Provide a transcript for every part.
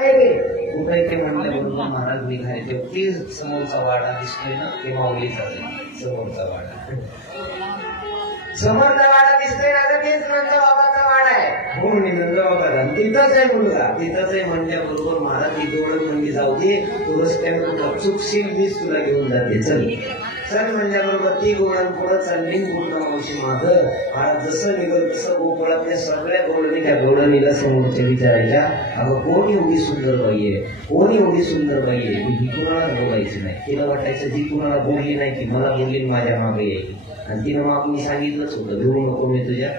कुठे ते म्हणल्याबरोबर महाराज निघाले ते ती समोरचा वाडा दिसतोय ना ते माऊलीचा समोरचा वाडा समोरचा वाडा दिसतोय ना तेच नंदबाबाचा वाडा आहे. हो म्हणे नंदबाबाचा तिथंच आहे मुलगा तिथंच आहे म्हणल्याबरोबर महाराज ती दोन म्हणजे जाऊ दे तू रस्त्यावर चुकशील मीच तुला घेऊन जाते चल चल म्हणल्याबरोबर ती गोवळण पुढं चालली पूर्ण मावशी मागं. महाराज जसं निघल तसं गोकुळातल्या सगळ्या गोवळणी त्या गोवळणीला समोरच्या विचारायच्या अगं कोण एवढी सुंदर बाई आहे कोण एवढी सुंदर बाई आहे ही कुणाला बोलायची नाही. तिला वाटायचं जी कुणाला बोलली नाही की मला बोलली माझ्या मागे येईल आणि तिनं मग मी सांगितलंच होतं घेऊ नको मी तुझ्या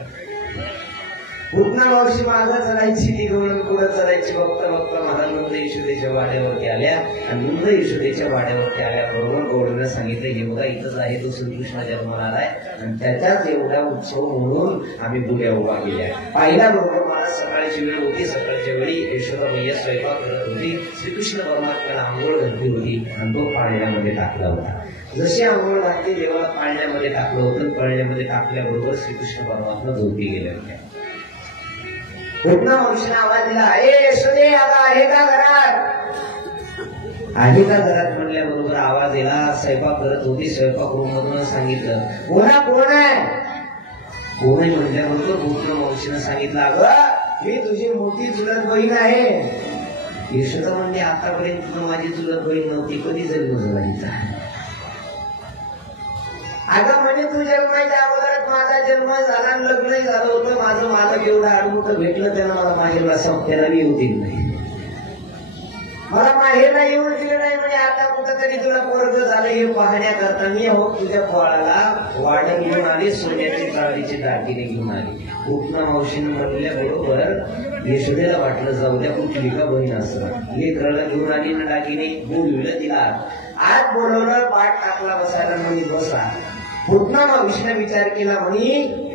पूर्ण मावशी मागं चलायची ती गोवळण पुढं चलायची. बघता बघता महाराज नंद यशोदेच्या वाड्यावरती आल्या आणि नंद यशोदेच्या वाड्यावरती आल्याबरोबर गोवळणीला सांगितलं हे बघा इथंच आहे तो श्रीकृष्ण जन्माला आलाय आणि त्याच्याच एवढा उत्सव म्हणून आम्ही बुड्या उभा केल्या. पाहिल्याबरोबर महाराज सकाळची वेळ होती. सकाळच्या वेळी यशोदा मैया स्वयंपाक करत होती. श्रीकृष्ण परमात्म्याला आंघोळ घातली होती आणि तो पाळण्यामध्ये टाकला होता. जशी आंघोळ घातली देवाला पाळण्यामध्ये टाकलं होतं. पाळण्यामध्ये टाकल्याबरोबर श्रीकृष्ण परमात्मा झोपी गेले होते. पूर्ण मावशीने आवाज दिला अरे यशोदे अगं आहे का घरात आहे का घरात म्हणल्याबरोबर आवाज दिला. स्वयंपाक करत होती. स्वयंपाक रूम मधून सांगितलं कोणा कोण आहे कोण आहे म्हणल्याबरोबर पूर्ण मावशीने सांगितलं अगं मी तुझी मोठी चुलत बहीण आहे. यशोदा म्हणजे आतापर्यंत माझी चुलत बहीण नव्हती कधी जन्म झाला तिचा. अगं म्हणे तू जन्माच्या अगोदरच माझा जन्म झाला लग्नही झालं होतं माझं मालक एवढं आडमुठं भेटलं त्यानं मला माहेरला त्याला मी येऊ दिलं नाही मला माहेरला येऊन दिलं नाही म्हणजे आता कुठंतरी तुला पोरग झालं हे पाहण्याकरता मी हो तुझ्या पोळाला वाढण घेऊन आली सोन्याची काळीची दागिने घेऊन आली. पूर्ण मावशीनं म्हणल्याबरोबर यशोदेला वाटलं जाऊ द्या कुठली का बहीण असं लेकराला घेऊन आली ना दागिने बोलविलं तिला आज बोलवलं पाठ टाकला बसायला म्हणे बसा. पूर्ण मावशीने विचार केला म्हणे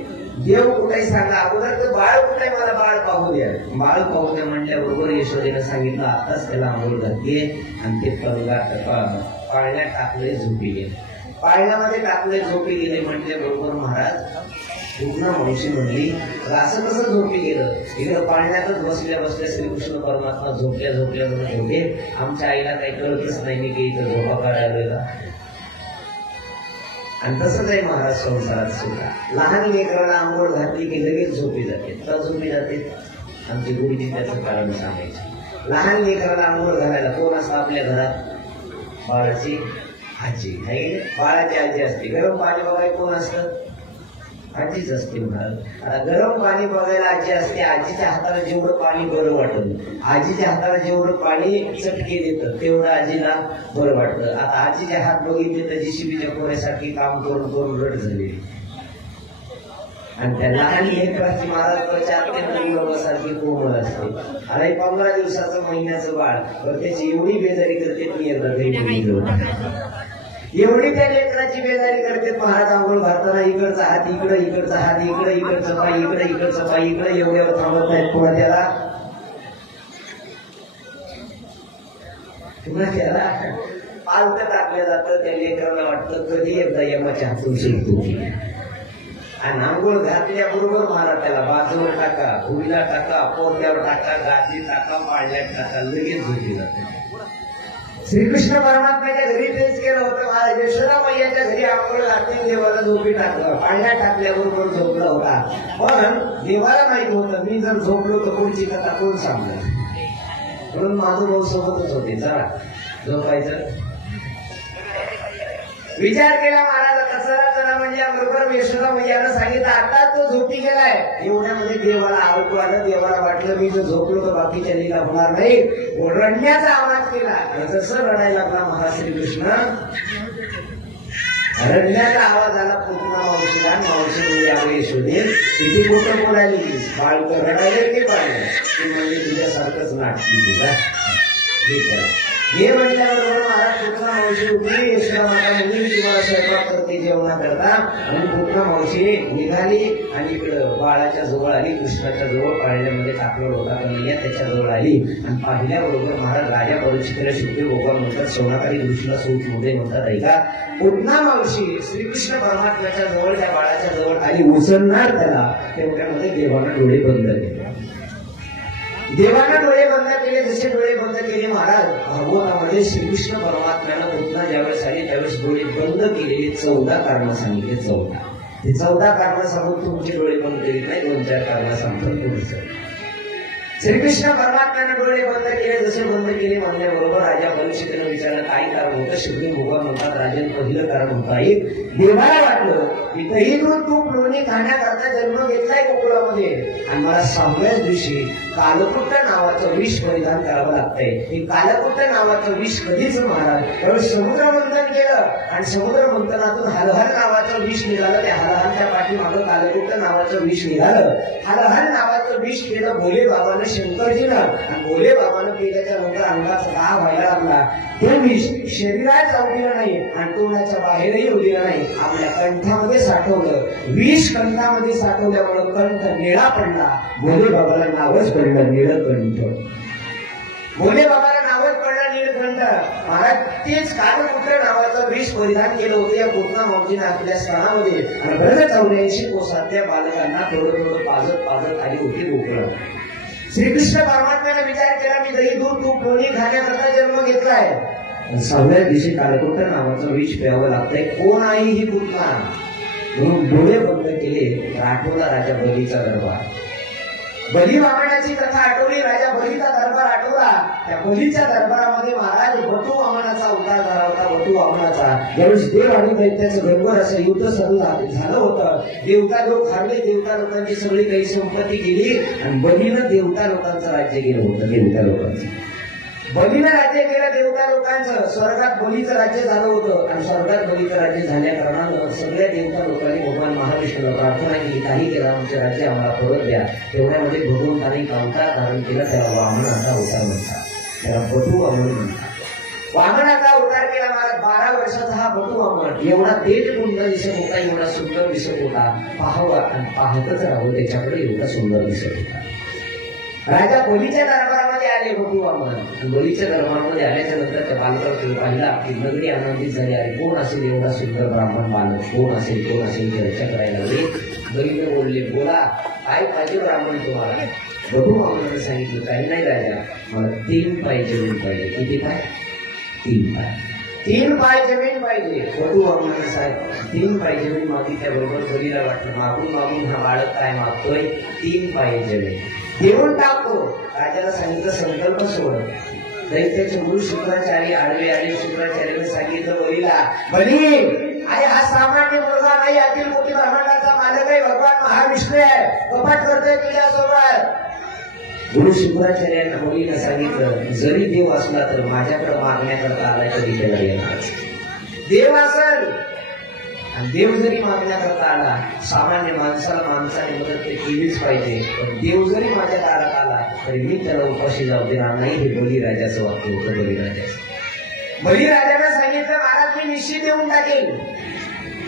देव कुठे सांगा अगोदर तर बाळ कुठे मला बाळ पाहू द्या. बाळ पाहू द्या म्हणल्याबरोबर यशोदेनं सांगितलं आताच त्याला आंघोळ घातली आणि ते पाळण्यात टाकले झोपी गेले. पाळण्यामध्ये टाकले झोपी गेले म्हटल्याबरोबर महाराज पूर्ण मावशी म्हणली असं कसं झोपी गेलं इकडं पाळण्यातच बसल्या बसल्या श्रीकृष्ण परमात्मा झोपल्या झोपल्या म्हणून होते. आमच्या आईला काही कळतच नाही मी की इथं झोपा काढायला. आणि तसंच आहे महाराज संसारात सुद्धा लहान लेकराला आंघोळ घातली की लगेच झोपी जाते. का झोपी जाते आमची गुरुजी त्याचं कारण सांगायचे. लहान लेकराला आंघोळ घालायला कोण असतं आपल्या घरात बाळाची आजी आहे बाळाची आजी असते. गरम पाणी बघायला कोण असतं आजीच असते. महाराज आता गरम पाणी बघायला आजी असते. आजीच्या हाताला जेवढं पाणी बरं वाटत आजीच्या हाताला जेवढं पाणी चटके देतं तेवढं आजीला बरं वाटतं. आता आजीच्या हात बघितले तर जीसीबीच्या पोऱ्यासारखी काम करून करून रड झाली आणि त्या लहान लेकराची महाराज अत्यंत विनोदासारखी कोमल असते. अरे 15 दिवसाचं महिन्याचं बाळ तर त्याची एवढी बेजारी करते मी एकदा घरी बघितलं होतं. एवढी त्या लेकराची बेजारी करते. महाराज आंघोळ घालताना इकडचा हात इकडं इकडचा हात इकडं इकडचं पाय इकडे इकडचं पाय इकडे एवढ्यावर थांबत नाहीत. पुन्हा त्याला पालत टाकलं जातं. त्या लेकराला वाटतं कधी एकदा यमाच्या हातून शिकतो आणि आंघोळ घातल्याबरोबर महाराज त्याला बाजूवर टाका भुईला टाका पोत्यावर टाका गादी टाका पाळण्यात टाका लगेच झोपी जाते. श्रीकृष्ण परमात्म्याच्या घरी तेच केलं होतं. महाराज यशोदा मैयाच्या घरी आंघोळ घातली देवाला झोपी टाकलं पाळण्यात टाकल्याबरोबर झोपला होता. पण देवाला माहित होतं मी जर झोपलो तर पुढची कथा कोण सांगणार म्हणून माझं भाऊ सोबतच होते. चला झोपायचं विचार केला महाराज चला चला म्हणजे बरोबर यशोदा मैयानं सांगितलं आता तो झोपी गेलाय. एवढ्यामध्ये देवाला आळकू आलं. देवाला वाटलं मी जर झोपलो तर बाकीच्या लीला होणार नाही. रडण्याचा आवाज केला. जसं रडायला लागला महाराज श्रीकृष्ण रडण्याचा आवाज आला. पूर्ण मावशीला मावशी यावे यशोदे किती मोठं बोलायला बाळ रडायला की पाहिजे ती म्हणजे तुझ्यासारखंच नाटकी तुझा हे म्हटल्याबरोबर महाराज पूर्ण मावशी उठली. यशोदा माता म्हणली तुम्हाला स्वयंपाक करते जेवणा करता आणि पूर्ण मावशी निघाली आणि इकडं बाळाच्या जवळ आली. कृष्णाच्या जवळ पाळण्यामध्ये टाकलं होता कन्हैया त्याच्या जवळ आली आणि पाहिल्याबरोबर महाराज राजा परीक्षितेला शुद्ध गोपाल म्हणतात सोनाकारी दृष्टीला सूट मध्ये म्हणतात ऐका पूर्ण मावशी श्रीकृष्ण परमात्म्याच्या जवळ त्या बाळाच्या जवळ आली उचलणार त्याला तेवढ्यामध्ये देवानं डोळे बंद केले. देवानं डोळे बंद केले. जसे डोळे केले महाराज, भागवतामध्ये श्रीकृष्ण परमात्म्यानं पुन्हा ज्यावेळेस आले त्यावेळेस डोळे बंद केलेले 14 कारण सांगितले. 14 ते 14 कारण सांगून तुमचे डोळे बंद केले नाही, 2-4 कारण सांगतो पुढचं. श्रीकृष्ण परमात्म्यानं डोळे बंद केले. जसे बंद केले म्हणल्याबरोबर राजा परीक्षितीनं विचारलं काय कारण होतं. श्री भगवान म्हणतात राजन पहिलं कारण होता एक, देवाला वाटलं की दही दूध तूप लोणी खाण्याकरता जन्म घेतलाय गोकुळामध्ये आणि मला 6व्याच दिवशी कालकुट्ट नावाचं विष परिधान करावं लागतंय. हे कालकुट्ट नावाचं विष कधीच महाराज त्यावेळी समुद्र मंथन केलं आणि समुद्र मंथनातून हलहल नावाचं विष निघालं. त्या हलहलच्या पाठीमागं कालकुट्ट नावाचं विष निघालं. हलहल नावाचं विष केलं भोले बाबानं शंकरजीनं आणि भोले बाबानं केल्याच्या नंतर अंगाचा दाह व्हायला लागला. ते विष शरीरात जाऊ दिलं नाही आणि तोंडाच्या बाहेरही येऊ दिलं नाही, आपल्या कंठामध्ये साठवलं. विष कंठामध्ये साठवल्यामुळं कंठ निळा पडला. भोले बाबाला नावच पडलं नीळकंठ. भोले बाबाला नावच पडलं नीळकंठ. महाराज तेच कालकुट्ट नावाचं विष परिधान केलं होतं या गोपना माऊलीने आपल्या स्थानामध्ये आणि बरं 84 कोसातल्या बालकांना थोडं थोडं पाजत आली होती गोकुळात. श्रीकृष्ण परमात्म्याने विचार केला मी दही दूध तूप लोणी खाण्याकरता जन्म घेतलाय. 6व्या दिवशी कालकुट्ट नावाचं विष प्यावं लागतंय. कोण आहे ही पुतना म्हणून डोळे बंद केले. आठवला राजा बलीचा दरबार. बली वामनाची कथा आठवली. राजा बलीचा दरबार आठवला. त्या बलीच्या दरबारामध्ये महाराज बटू वामनाचा अवतार झाला होता. बटू वामनाचा यावेळेस देव आणि दैत्याचं गडबड असं युद्ध सुरू झालं होतं. देवता लोक हारले. देवता लोकांची सगळी काही संपत्ती गेली आणि बलीनं देवता लोकांचं राज्य केलं होतं. देवता लोकांचं बलीनं राज्य केलं देवता लोकांचं. स्वर्गात बलीचं राज्य झालं होतं आणि स्वर्गात बलीचं राज्य झाल्या कारणानं सगळ्या देवता लोकांनी भगवान महाविष्णूला प्रार्थना केली काही केलं आमचे राज्य आम्हाला परत द्या. तेवढ्यामध्ये भगवंताने अवतार धारण केला. त्याला वामनाचा अवतार म्हणतात. त्याला बटू वामन म्हणतात. वामनाचा अवतार केला महाराज. 12 वर्षाचा हा बटू वामन एवढा तेज गुंड दिसत होता, एवढा सुंदर दिसत होता. पाहावा आणि पाहतच राहावं त्याच्याकडे एवढा सुंदर दिसत होता. राजा बलीच्या दरबारामध्ये आले बटू वामन. बलीच्या दरबारामध्ये आल्याच्या नंतर त्या बालकाला पाहिला की नगरी आनंदित झाली. अरे कोण असेल एवढा सुंदर ब्राह्मण बालक, कोण असेल चर्चा करायला लागली. बलीने बोलले बोला काय पाहिजे ब्राह्मण तुम्हाला. बटू वामनाने सांगितलं काही नाही राजा, मला 3 पाय जमीन पाहिजे. किती पाय? 3 पाय. 3 पाय जमीन पाहिजे. बटू वामनाने साहेब 3 पाय जमीन मागितल्या बरोबर बलीला वाटलं मागून मागून हा बाळक काय मागतोय. 3 पाय जमीन देऊन टाकतो. राजाला सांगितलं संकल्प सोड. दैत्याचे गुरु शुक्राचार्य आडवे आले. शुक्राचार्याने सांगितलं बलीला बली अरे हा सामान्य मुलगा नाही, अखिल कोटी ब्रह्मांडाचा मालक आहे, भगवान महाविष्णू आहे, कपाट करतोय तुझ्यासोबत. गुरु शुक्राचार्यांना बलीला सांगितलं जरी देव असला तर माझ्याकडे मागण्याकरता आलाय कधी त्याला येणार. देव असेल आणि देव जरी मागण्याकरता आला, सामान्य माणसाला माणसाने मदत केलीच पाहिजे, पण देव जरी माझ्या दारात आला तरी मी त्याला उपाशी जाऊ देणार नाही. हे बळीराजाचं वाक्य होतं. बळीराजाचं. बळीराजाने सांगितलं महाराज मी निश्चित देऊन टाकेल.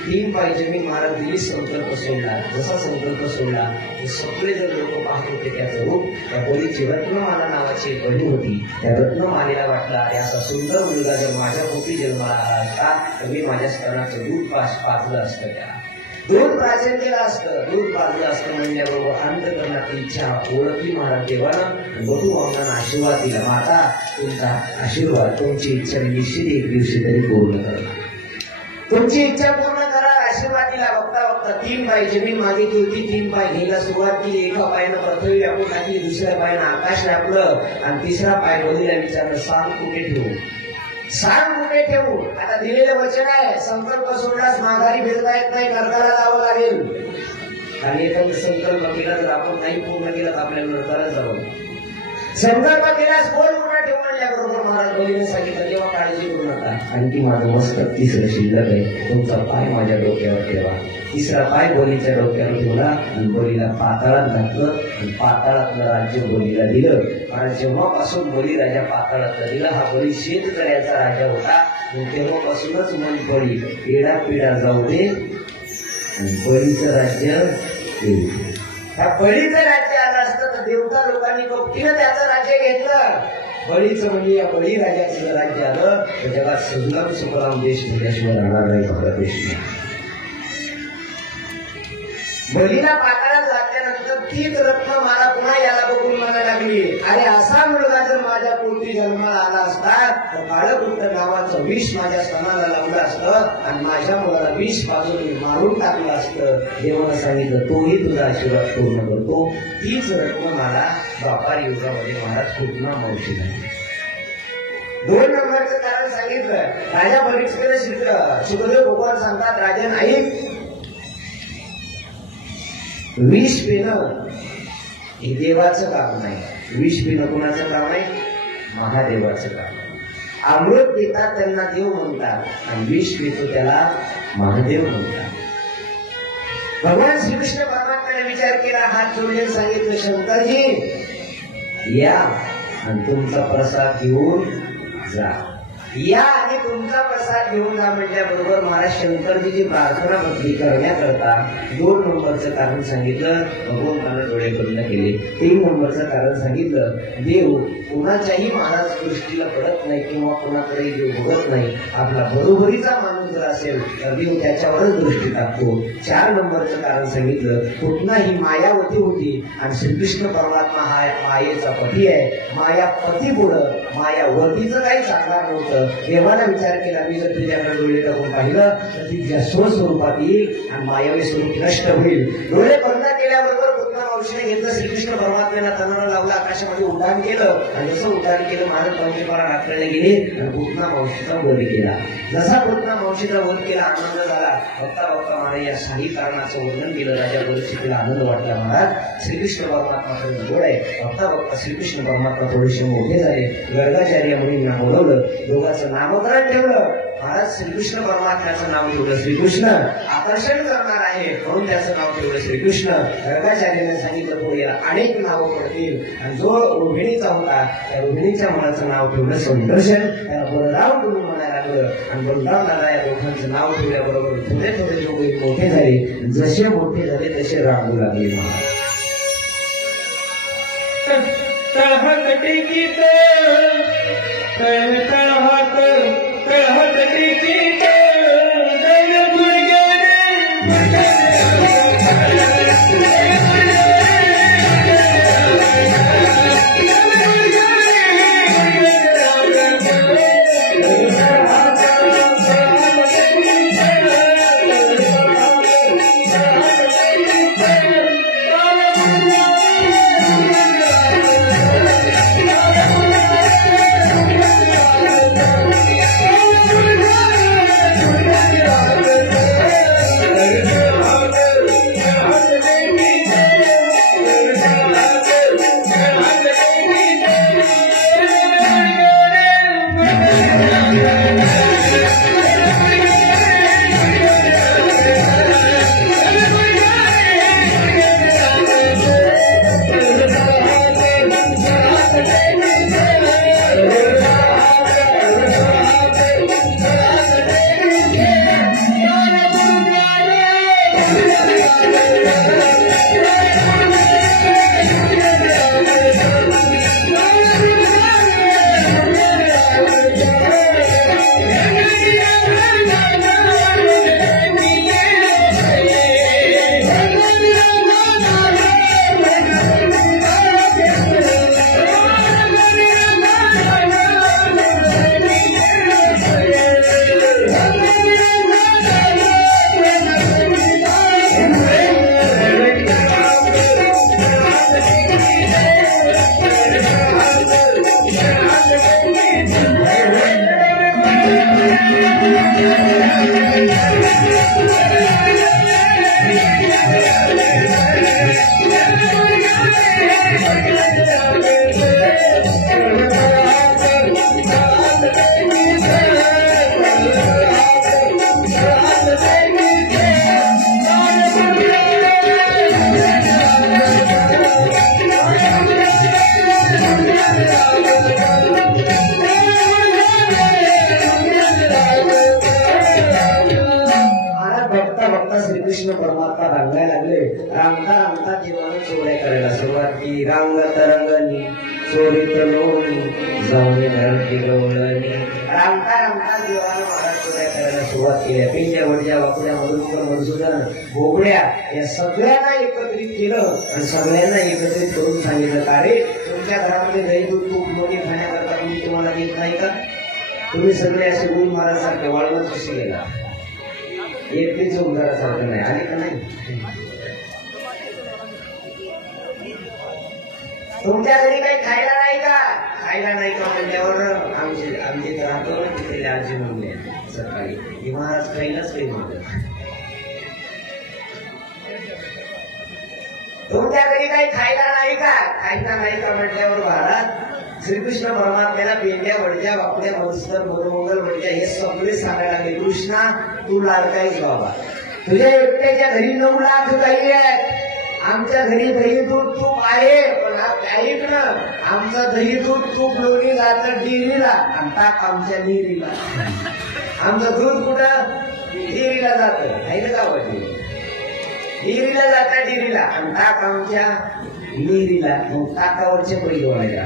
3 पाय जमीन महाराज दिली. संकल्प सोडला. जसा संकल्प सोडला सगळे जर लोक पाहत होते त्याचं रूप. त्या बळीची रत्नमाला नावाची एक बळी होती. त्या रत्नमालेला वाटला अरे असा सुंदर मुलगा जर माझ्या पोटी जन्माला आला असता तर मी माझ्या स्तनाचं दूध पाजलं असतं. त्याला दूध प्राचीन केलं असतं. दूध पाजलं असतं म्हणल्याबरोबर अंतकरणाची इच्छा ओळखली महाराज देवानं. बटू वामनानं आशीर्वाद दिला. माता तुमचा आशीर्वाद तुमची इच्छा निश्चित एक दिवशी तरी पूर्ण करा. तुमची इच्छा पूर्ण करा. आशीर्वाद दिला. बघता बघता 3 पाय जमीन मागितली होती. 3 पाय घ्यायला सुरुवात केली. एका पायानं पृथ्वी व्यापून टाकली, दुसऱ्या पायानं आकाश व्यापलं आणि तिसरा पाय बलीला विचारलं सांग कुठे ठेवू. सांग कुठे ठेवू. आता दिलेलं वचन आहे संकल्प सोडल्यास माघारी फिरता येत नाही, नरकाला जावं लागेल. आणि एखादा संकल्प केला तर आपण नाही पूर्ण केला तर आपल्याला नरकाला जावं. संकल्प केल्यास बोल पूर्ण ठेवून आणल्याबरोबर महाराज बलीने सांगितलं तेव्हा काळजी करू नका. आणखी माझं मस्तक 3रं शिल्लक आहे. तुमचा पाय माझ्या डोक्यावर ठेवा. 3रा पाय बलीच्या डोक्यावर ठेवला आणि बलीला पाताळात घातलं आणि पाताळातलं राज्य बलीला दिलं. कारण जेव्हापासून बली राजा पाताळातला दिला हा बली शेतकऱ्याचा राजा होता. तेव्हापासूनच मन बळी पिढा पिढा जाऊ दे आणि बळीचं राज्य येऊ दे. त्या बळीचं राज्य आलं असतं तर देवता लोकांनी कपटीनं त्याचं राज्य घेतलं. बळीचं म्हणजे या बळी राजाचं राज्य आलं तर जगात सुजलाम सुफलाम देश दिल्याशिवाय राहणार नाही. भारत देश. बलीला पाताळात घातल्यानंतर तीच रत्नमाला पुन्हा याला बघून म्हणायला लागली, अरे असा मुलगा जर माझ्या पोटी जन्माला आला असता तर काळकुट्ट नावाचं विष माझ्या स्तनाला लावलं असतं आणि माझ्या मुलाला विष पाजून मारून टाकलं असतं. देवानं सांगितलं तोही तुझा आशीर्वाद पूर्ण करतो. तीच रत्नमाला द्वापार युगामध्ये महाराज पूतना मावशी झाली. 2 नंबरचं कारण सांगितलं. राजा परीक्षेला सुखदेव भगवान सांगतात, राजन ऐक, विष पिणं हे देवाचं काम नाही. विष पिणं कोणाचं काम आहे? महादेवाचं काम. अमृत पितात त्यांना देव म्हणतात आणि विष पितो त्याला महादेव म्हणतात. भगवान श्रीकृष्ण परमात्म्याने विचार केला, हात जोडून सांगितलं, शंकरजी या आणि तुमचा प्रसाद घेऊन जा. या आणि तुमचा प्रसाद घेऊन जा म्हटल्याबरोबर महाराज शंकरजीची प्रार्थना भक्ती करण्याकरता 2 नंबरचं कारण सांगितलं, भगवंताने डोळे बंद केले. 3 नंबरचं कारण सांगितलं, देव कोणाच्याही महाराज दृष्टीला पडत नाही किंवा कोणाकडे देव बघत नाही. आपला बरोबरीचा माणूस जर असेल तर देव त्याच्यावरच दृष्टी टाकतो. 4 नंबरचं कारण सांगितलं, पूतना ही मायावती होती आणि श्रीकृष्ण परमात्मा हा मायेचा पती आहे. माया पती पुढं मायावतीचं काही सांगणार नव्हतं. देवाला विचार केला, मी जर तुझ्याकडे डोळे टाकून पाहिलं तर ती स्वस्वरूपात येईल आणि मायावी स्वरूप नष्ट होईल. डोळे बंद केल्याबरोबर पूतना मावशीने घेतलं, श्रीकृष्ण परमात्म्याला तणाला लावला, आकाशामध्ये उड्डाण केलं आणि जसं उड्डाण केलं महाराज पंचपारा राखण्याला गेले आणि पूतना मावशीचा वध केला. जसा पूतना मावशीचा वध केला आनंद झाला. बघता बघता महाराज या शाही कारणाचं वर्णन केलं. राजा परिस्थितीला आनंद वाटला. महाराज श्रीकृष्ण परमात्मा जोड आहे. बघता बघता श्रीकृष्ण परमात्मा थोडेसे मोठे झाले. गर्गाचार्य मुनींना बोलवलं, दोघांचं नामकरण ठेवलं. महाराज श्रीकृष्ण परमात्म्याचं नाव ठेवलं श्रीकृष्ण, आकर्षण करणार आहे म्हणून त्याचं नाव ठेवलं श्रीकृष्ण. गर्गाचार्याने सांगितलं पुढे अनेक नावं पडतील आणि जो रोहिणीचा होता त्या रोहिणीच्या मुलाचं नाव ठेवलं संकर्षण. त्याला बलराम म्हणून म्हणायला लागलं आणि बलराम दादा या दोघांचं नाव ठेवल्याबरोबर थोडे थोडे दोघे मोठे झाले. जसे मोठे झाले तसे राहू लागले. महाराज तळहात टेकीत तळहात टेकीत दैव गुणगान श्रीकृष्ण परमात्मा रांगायला लागले. रांगता रांगता देवानं चोऱ्या करायला सुरुवात केली. रांगत रंगणी चोरीत लोणी जाऊन गवळणी. रांगता रांगता देवानं महाराज चोऱ्या करायला सुरुवात केली. पिंड्या वडच्या वाकड्या मधुकर मधुसूदन बोबड्या या सगळ्यांना एकत्रित केलं आणि सगळ्यांना एकत्रित करून सांगितलं का रे तुमच्या घरामध्ये दही दूध तूप लोणी खाण्याकरता तुम्ही तुम्हाला देत नाही का? तुम्ही सगळे असे गुण महाराजसारखे वाळवत कसे गेला? एकटीच उदाहरणासारखं नाही आले का नाही? तुमच्या घरी काही खायला नाही का? खायला नाही का म्हणल्यावर आमचे राहतो ना तिथे आजी म्हणले सकाळी की महाराज खायलाच काही म्हणत. तुमच्या घरी काही खायला नाही का? खायला नाही का म्हटल्यावर महाराज श्रीकृष्ण परमात्म्याला पेंड्या वडच्या वाकड्या मधुस्तर मधुमंगल वडच्या हे सगळे सांगायला लागले. कृष्णा तू लाडकाईच बाबा, तुझ्या एकट्याच्या घरी 9 लाख गायी आहेत. आमच्या घरी दही दूध तूप आहे पण ऐक ना आमचं दही दूध तूप लोणी जातं डेअरीला आणि ताक आमच्या विहिरीला. आमचं दूध कुठं? डेअरीला जातं. ऐकलं का वाटलं? डेअरीला जातं डेअरीला आणि ताक आमच्या विहिरीला. मग ताकावरचे पैलवान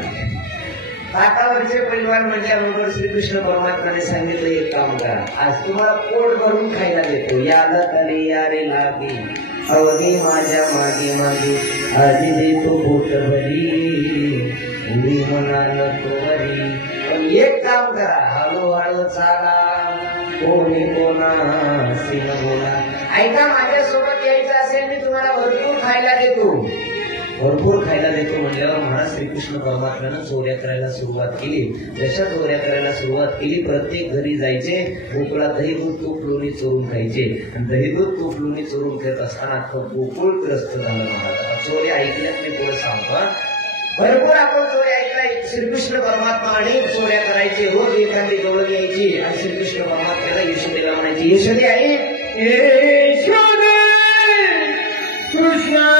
ताकावरचे पैलवान म्हटल्याबरोबर श्रीकृष्ण परमात्म्याने सांगितलं एक काम करा, आज तुम्हाला पोट भरून खायला देतो. याला तले यारे लागे अवघी माझ्या मागे मागे आधी देतो पोट भरी उडी म्हणाल तोवरी. पण एक काम करा, हळूहळू चाला कोणी कोणाशी न बोला. ऐका माझ्यासोबत यायचं असेल मी तुम्हाला भरपूर खायला देतो. भरपूर खायला देतो म्हणल्यावर महाराज श्रीकृष्ण परमात्म्यानं चोऱ्या करायला सुरुवात केली. जशा चोऱ्या करायला सुरुवात केली प्रत्येक घरी जायचे, गोकुळात दही दूध तूप लोणी चोरून खायचे. आणि दही दूध तूप लोणी चोरून खेळत असताना गोकुळ त्रस्त झालं महाराज. चोऱ्या ऐकल्यात मी पुढे सांगतो. भरपूर आपण चोऱ्या ऐकल्या. श्रीकृष्ण परमात्मा अनेक चोऱ्या करायचे. रोज एखादी गवळण यायची आणि श्रीकृष्ण परमात्म्याला यशोदेला म्हणायची, यशोदे आई यशोदे कृष्ण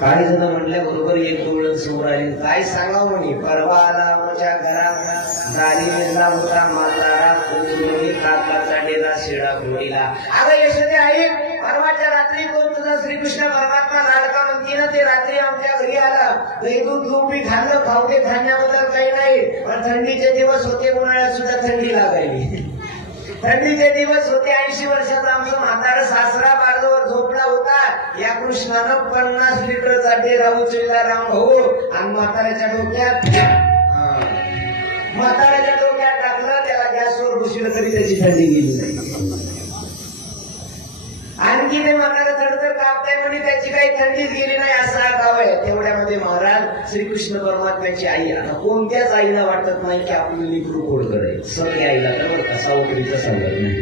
काही जण म्हटल्याबरोबर एक डोळं समोर आली. काय सांगावं म्हणे, परवा आला आमच्या घरात झाली निर्ला होता म्हातारा काकाचा डेरा शिळा घोडीला. अगं यशोदे आई, परवाच्या रात्री कोण तुझा श्रीकृष्ण परमात्मा लाडका म्हणती ना ते दही दूध लोपी खाल्लं, खावते खाण्याबद्दल काही नाही, पण थंडीचे दिवस होते, उन्हाळ्यात सुद्धा थंडी लागायली. थंडीचे दिवस होते. 80 वर्षाचा आमचा म्हातारा सासरा बारवर झोपला होता. या कृष्णानं 50 लिटरचा डेरा उचलला राम भाऊ आणि म्हाताऱ्याच्या डोक्यात टाकलं. त्याला गॅसवर बसवलं तरी त्याची थंडी गेली नाही. आणखी ते म्हातारा थरथर कापताय म्हणजे त्याची काही थंडीच गेली नाही असा गाव आहे. तेवढ्यामध्ये महाराज श्रीकृष्ण परमात्म्याची आई, आता कोणत्याच आईला वाटत नाही की आपली लेकरू गोड करेल. सगळ्या आईला तर सावत्रीचं सांगत नाही.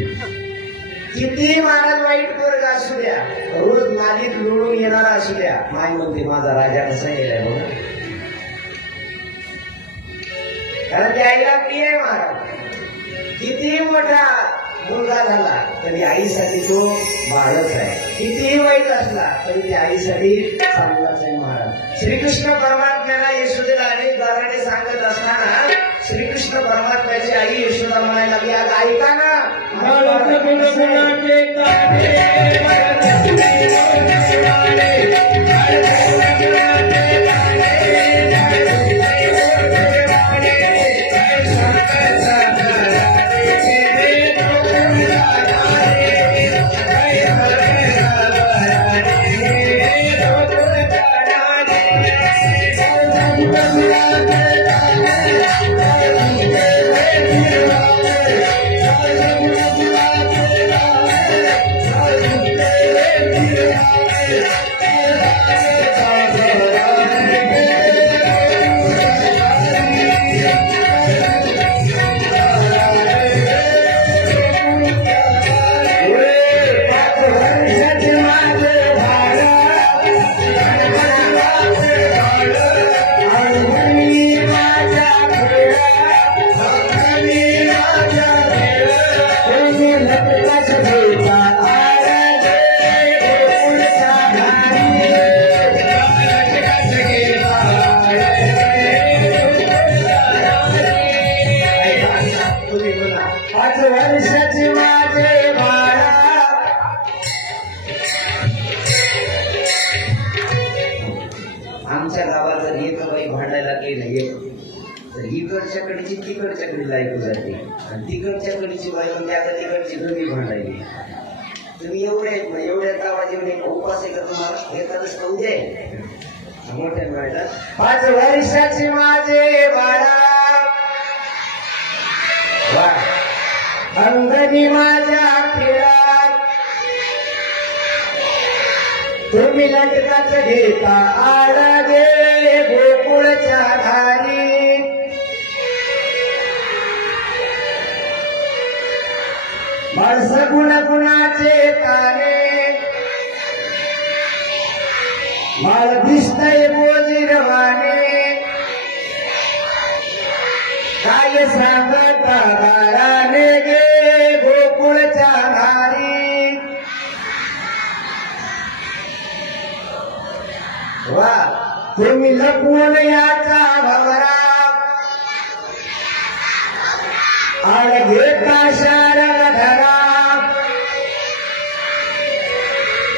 किती महाराज वाईट वर्ग असू द्या, रोज नालीत लोळून येणारा असू द्या, माय म्हणते माझा राजा कसा गेलाय बघा. कारण त्या आईला प्रिय आहे महाराज. किती मोठा मुलगा झाला तरी आईसाठी तो बाळच आहे. कितीही वाईट असला तरी ती आईसाठी चांगलाच आहे महाराज. श्रीकृष्ण परमात्म्याला यशोदेला अनेक गाराणे सांगत असताना श्रीकृष्ण परमात्म्याची आई यशोदा म्हणायला लागली, ऐका ना, आमच्या गावात जर एक बाई भांडायला गेली तर इकडच्या कडीची तिकडच्या कडीला ऐकू जाते आणि तिकडच्या कडीची बाई म्हणजे आता तिकडची दोन्ही भांडायली. तुम्ही एवढ्या गावात एवढे उपवास आहे का तुम्हाला? एखादच खाऊ दे मोठ्या म्हणायला, 5 वर्षाचे माझे बाळा अंगणी माझ्या खेळात तुम्ही लटकाच घेता आडगे गोकुळच्या धारी. माणसं गुणाचे तारे मला दिसतय बोजीरवाने काय सांगता गाराने गे गोकुळच्या धारी. वा तुम्ही लपवून याचा भवरा आड घेता शारंग धरा.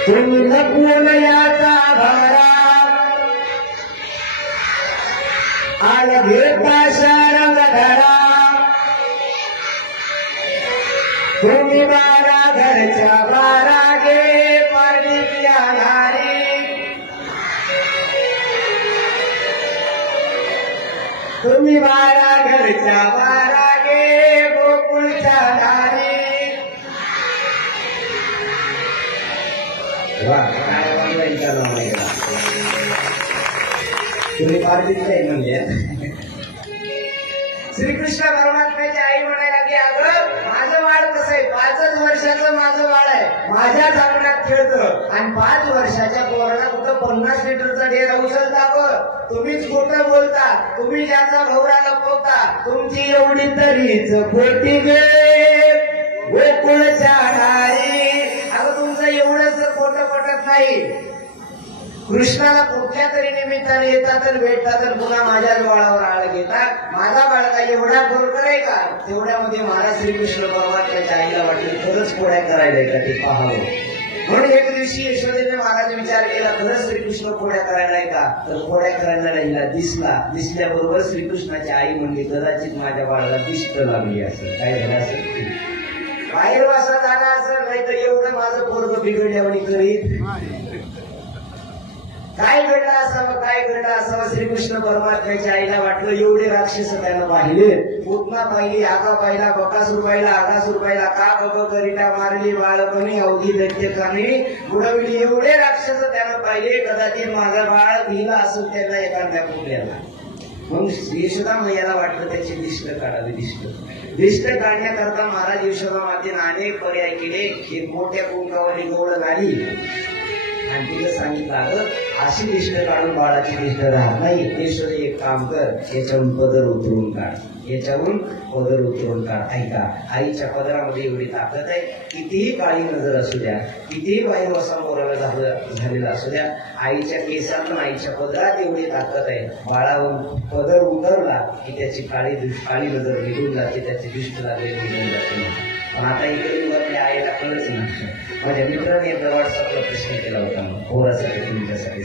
तुम्ही लपवून याचा भवरा आड घेता शारंग धरा. तुम्ही 12 घरच्या 12 गे परदेशिया नारी. तुम्ही 12 घरच्या 12 गे गोकुळच्या नारी. तुम्ही पार्टीचे म्हणजे श्रीकृष्ण परमात्म्याची आई म्हणायला की अगं माझं बाळ कसं आहे, 5 वर्षाचं माझं बाळ आहे, माझ्याच अंगणात खेळतं आणि 5 वर्षाच्या पोराला कुठं 50 लिटरचा डेरा उचलता ग. तुम्हीच खोटं बोलता, तुम्ही ज्याचा भवरा लपवता, तुमची एवढी तरीच खोटी गे गोकुळच्या नारी. अगं तुमचं एवढंच खोटं पटत नाही. कृष्णाला कुठल्या तरी निमित्ताने येतात तर भेटतात तर पुन्हा माझ्या बाळावर आळ घेतात. माझा बाळ काय एवढा बरोबर आहे का? तेवढ्यामध्ये महाराज श्रीकृष्ण परमात्म्याच्या आईला वाटलं खरंच पोळ्या करायला का ते पाहावं. म्हणून एक दिवशी यशोदेने महाराज विचार केला, खरंच श्रीकृष्ण खोड्या करायला आहे का? तर खोड्या करायला राहिला, दिसल्याबरोबर श्रीकृष्णाची आई म्हणली, कदाचित माझ्या बाळाला दिष्ट लागली असेल, काय झालं असेल, बाहेर वासा झाला असेल, नाही तर एवढं माझं पोरग बिघडल्यावानी करीत. काय घडलं असावं श्रीकृष्ण परमात्म्याच्या आईला वाटलं, एवढे राक्षस त्यानं पाहिले, पूतना पाहिली, आगा पाहिला, बकासूर पाहिला, आगासूर पाहिला, का बघ करिता मारली बाळपणी अवघी दैत्यकाने बुडवली, एवढे राक्षस त्यानं पाहिले, कदाचित माझा बाळ भिला असून त्याला एखाद्या कुठल्याला. मग यशोदा मैयाला वाटलं त्याची दिष्ट काढावी. दिष्ट काढण्याकरता महाराज यशोदा मातेने अनेक पर्याय केले. एक मोठ्या कुंकावली गौड झाली आणि तिला सांगितलं, अगं अशी दिष्ट काढून बाळाची दिष्ट राहत नाही, यशोदे एक काम कर, याच्याहून पदर उतरून काढ. ऐका, आईच्या पदरामध्ये एवढी ताकद आहे, कितीही काळी नजर असू द्या, कितीही बाहेर वसा मोराला झालेला असू द्या, आईच्या केसातून आईच्या पदरात एवढी ताकद आहे. बाळावर पदर उतरला की त्याची काळी नजर निघून जाते, त्याची दिष्ट लागलेली निघून जाते. पण आता इकडे आपल्या आईला कळच नाही. माझ्या मित्राने एकदा व्हॉट्सअपला प्रश्न केला होता, पोरासाठी तुमच्यासाठी.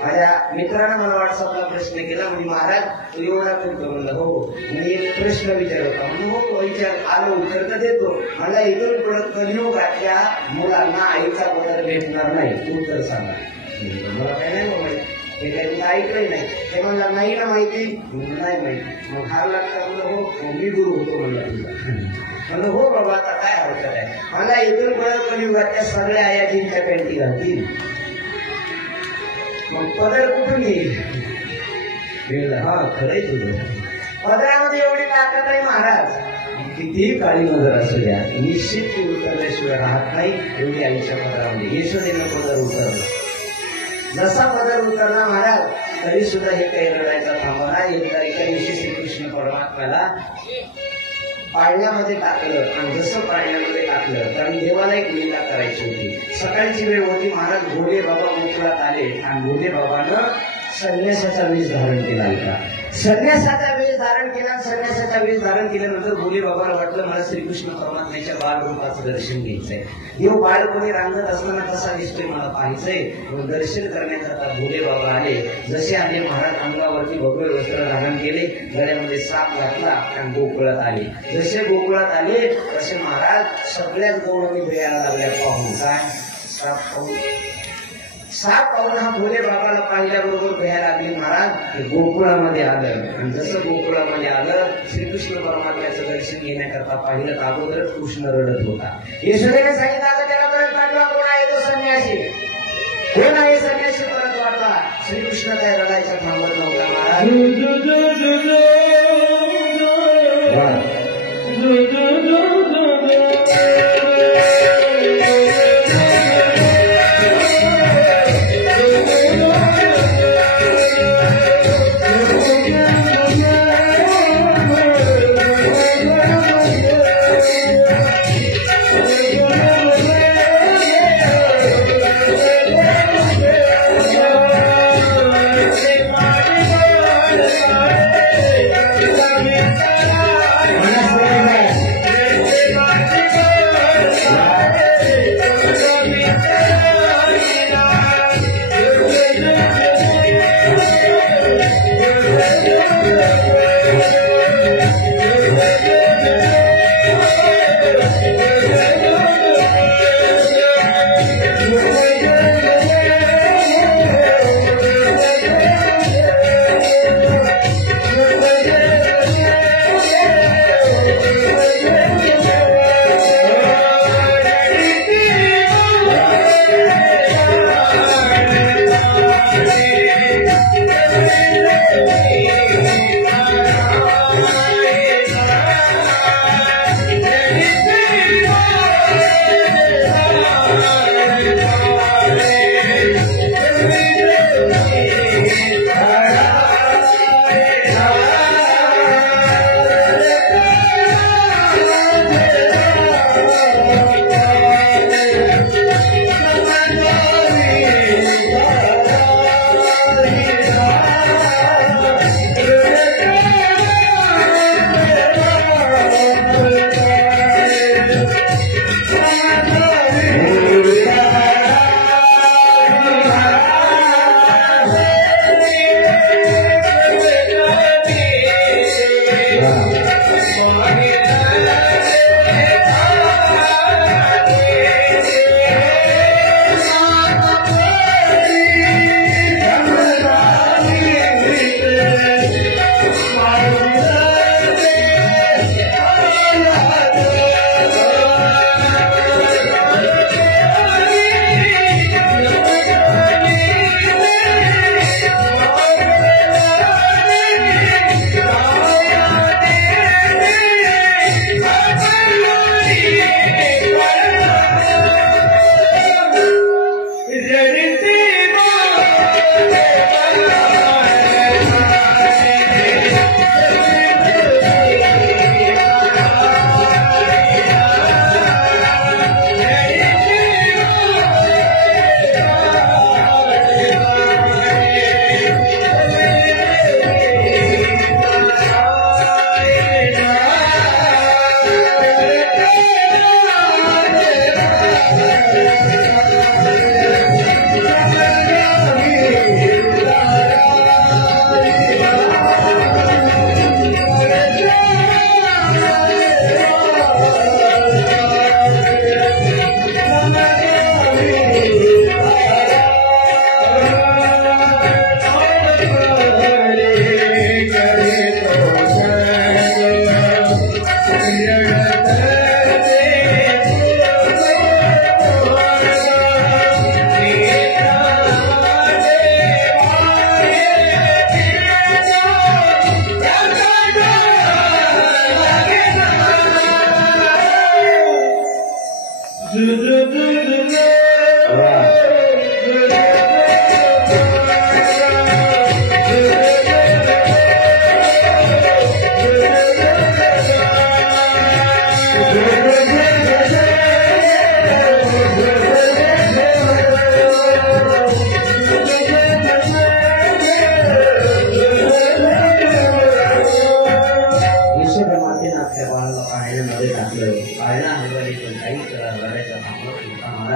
माझ्या मित्रानं मला व्हॉट्सअपला प्रश्न केला, म्हणजे महाराज तू एवढा करतो? म्हणलं हो. मी एक प्रश्न विचारत होता. म्हणून हो विचार, आलं उत्तर तर देतो. मला इथून पुढे कलियुगातल्या मुलांना आईचा पदर भेटणार नाही, उत्तर सांगा. मला काय नाही माहिती, हे काही तुला ऐकलंही नाही. ते म्हणला नाही ना माहिती, नाही माहिती. मग हार लागता म्हणलं हो, मी गुरु होतो म्हणला तुझा. म्हणलं हो बाबा, आता काय हरकत आहे. मला इथून पुढे कलियुगातल्या सगळ्या आयाजींच्या पॅन्टी घालतील, मग पदर कुठून येईल? हा खरंय तुझं, पदरामध्ये एवढी ताकद आहे महाराज, कितीही काळी नजर असू द्या, निश्चित ती उतरल्याशिवाय राहत नाही. एवढी आईच्या पदरामध्ये यशोदेनं पदर उतरला. जसा पदर उतरला महाराज, तरी सुद्धा हे काही रडायचा थांबा. एकदा एका दिवशी श्रीकृष्ण परमात्म्याला पाळण्यामध्ये टाकलं, आणि जसं पाळण्यामध्ये टाकलं, कारण देवाला एक लीला करायची होती. सकाळची वेळ होती, महाराज भोले बाबा मोकळात आले, आणि भोले बाबानं संन्यासाचा वेश धारण केला होता. संन्यासाचा वेश धारण केला. संन्यासाचा वेश धारण केल्यानंतर भोले बाबाला वाटलं, मला श्रीकृष्ण परमात्म्याच्या बालरूपाचं दर्शन घ्यायचंय. देव बाळपणी रांगत असताना कसा दिसतोय मला पाहायचंय. दर्शन करण्याकरता भोले बाबा आले. जसे आले, महाराज अंगावरती भगवे वस्त्र धारण केले, गळ्यामध्ये साप घातला आणि गोकुळात आले. जसे गोकुळात आले तसे महाराज सगळ्याच गौरवी भेटायला लागल्या. पाहून काय साप पाहून हा भोले बाबाला पाहिल्याबरोबर भेटायला लागली. महाराज गोकुळामध्ये आलं, आणि जसं गोकुळामध्ये आलं, श्रीकृष्ण परमात्म्याचं दर्शन घेण्याकरता पाहिलं, अगोदरच कृष्ण रडत होता. यशोदेने सांगितलं, आता त्याला परत पाठवा. कोण आहे तो संन्यासी? कोण आहे संन्यासी? परत वाटला. श्रीकृष्ण काय रडायचा थांबत नव्हता महाराज.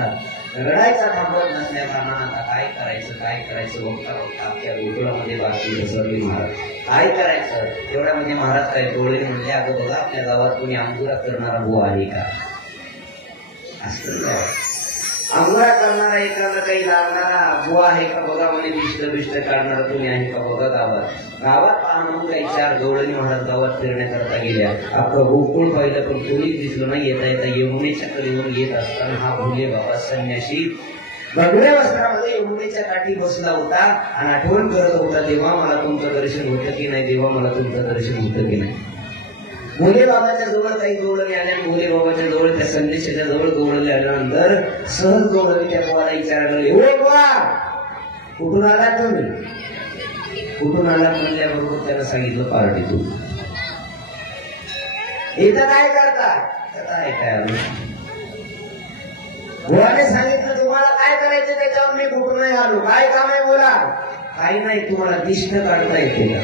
महाराज रडायचा थांबत नसल्याप्रमाणे आता काय करायचं बघता अख्ख्या गोकुळामध्ये बातमी पसरली. महाराज काय करायचं एवढ्यामध्ये महाराज काय डोळे म्हणले, अगं बघा आपल्या गावात कोणी अंकुरा करणारा बुवा आहे का? असं काय अंकुरा करणारा एखादा काही लागणारा बुवा आहे का बघा, म्हणे बिष्ट काढणारा कोणी आहे का बघा गावात पाहणं. काही 4 गवळणी महाराज गावात फिरण्याकरता गेल्या. अख्खं गोकुळ पाहिलं पण कोणीच दिसलं नाही. येता यमुनेच्या कडेवर येत असताना हा भोले बाबा संन्यासी भगव्या वस्त्रामध्ये यमुनेच्या काठी बसला होता आणि आठवण करत होता, देवा मला तुमचं दर्शन होतं की नाही, देवा मला तुमचं दर्शन होतं की नाही. भोले बाबाच्या जवळ काही गवळणी आल्या. भोले बाबाच्या जवळ त्या संदेशाच्या जवळ गवळणी आल्यानंतर सहज गवळणी त्या बुवाला विचारले, ओ बुवा कुठून आला तुम्ही? कुठून आला म्हणल्याबरोबर त्याला सांगितलं पार्टीतून. इथं काय करता? काय बुवाने सांगितलं तुम्हाला काय करायचं त्याच्यावर मी कुठून नाही आलो. काय काम आहे बोला? काही नाही. तुम्हाला दिष्ट काढता येते का?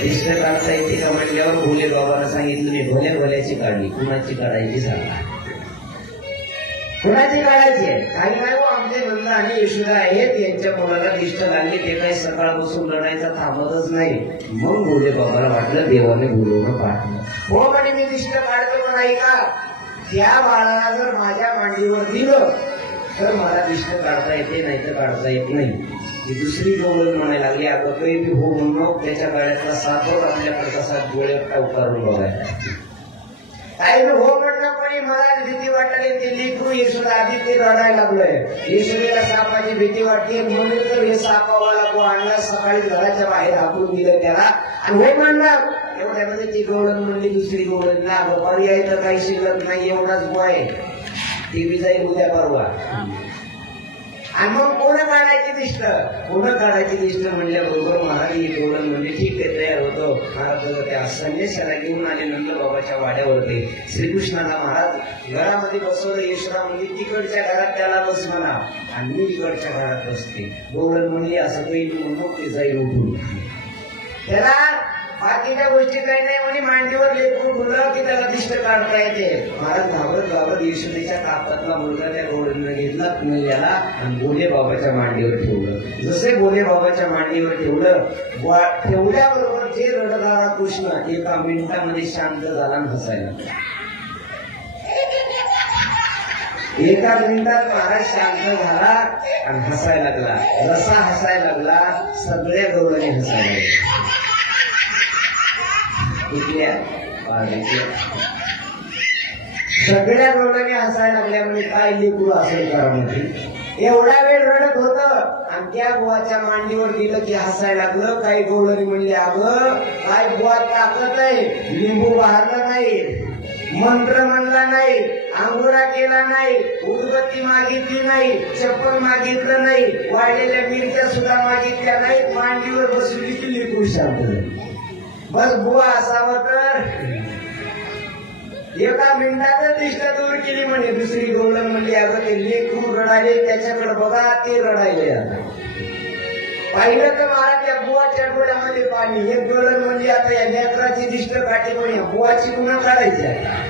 दिष्ट काढता येते का म्हटल्यावर भोले बाबांना सांगितलं मी भल्याची काढली. कुणाची काढायची सांगा? कुणाची काढायची आहे? काही नाही हो, आमचे नंद आणि यशोदा आहेत, यांच्या मुलाला दिष्ट लागली. ते काही सकाळपासून लढायचं थांबतच नाही. मग भोले बाबाला वाटलं देवाने बोलवणं पाठवलं. हो म्हणे मी दिष्ट काढतो पण नाही का, त्या बाळाला जर माझ्या मांडीवर दिलं तर मला दिष्ट काढता येते, नाही तर काढता येत नाही. ती दुसरी गवळण म्हणायला लागली, अगं काही बी हो म्हणून त्याच्या गाड्यातला सातवर आपल्याकडे कसा डोळ्यात उतारून बघायला. काही हो म्हणणं पण मला भीती वाटली. ते लेकरू यशोदा आधी ते रडायला लागलोय. यशोदेला सापाची भीती वाटते म्हणून तर हे सापावाला को आणला, सकाळी घराच्या बाहेर हाकलून दिलं त्याला आणि हो म्हणलं. एवढ्यामध्ये ती गवळण म्हणली दुसरी गवळण, ना पर्याय तर काही शिल्लक नाही, एवढाच बुवा आहे, ती बी जाईल उद्या परवा. आणि मग कोण काढायची दिष्ट? कोण काढायची दिष्ट म्हणल्याबरोबर महाराज ही गवळण म्हणजे ठीक आहे तयार होतो. महाराज त्या संदेशाला घेऊन आले नंदबाबाच्या वाड्यावरती. श्रीकृष्णाला महाराज घरामध्ये बसवलं. यशोदा म्हणजे तिकडच्या घरात त्याला बस म्हणा आणि मी इकडच्या घरात बसते. गवळण म्हणली असं काही मग ते जाईल उठून. त्याला बाकीच्या गोष्टी काही नाही म्हणे, मांडीवर लेकरू ठुलं की त्याला दिष्ट काढता येते. महाराज घाबरत यशोदेच्या कापातला मुलगा त्या गवळणीनं घेतला याला आणि भोले बाबाच्या मांडीवर ठेवलं. जसे भोले बाबाच्या मांडीवर ठेवल्याबरोबर जे रडणारा कृष्ण 1 मिनिटामध्ये शांत झाला आणि हसायला. 1 मिनिटात महाराज शांत झाला आणि हसायला लागला. जसा हसायला लागला सगळ्या गवळणी हसायला लागल्या. सगळ्या गवळणी हसायला लागल्या. म्हणजे काय लेकरू असेल घरामध्ये एवढा वेळ रडत होत आणि त्या बुवाच्या मांडीवर गेलं की हसायला लागलं. काही गवळणी म्हणली, अगं काय बुवा ताकद आहे, लिंबू वाहरला नाही, मंत्र म्हणला नाही, आंघोळा केला नाही, उदबत्ती मागितली नाही, चप्पल मागितलं नाही, वाढलेल्या मिरच्या सुद्धा मागितल्या नाहीत, मांडीवर बसली की लेकरू शांत. बस बुवा असावं तर 1 मिनिटातच दिष्ट दूर केली म्हणे. दुसरी गवळण म्हणली, अगं ते लेकरू रडायले त्याच्याकडे बघा, ते रडायले. आता पाहिलं तर महाराज त्या बुवाच्या डोळ्यामध्ये पाणी. एक गवळण म्हणजे आता या लेकराची दिष्ट काढली पण या बुवाची गुन्हा काढायची. आता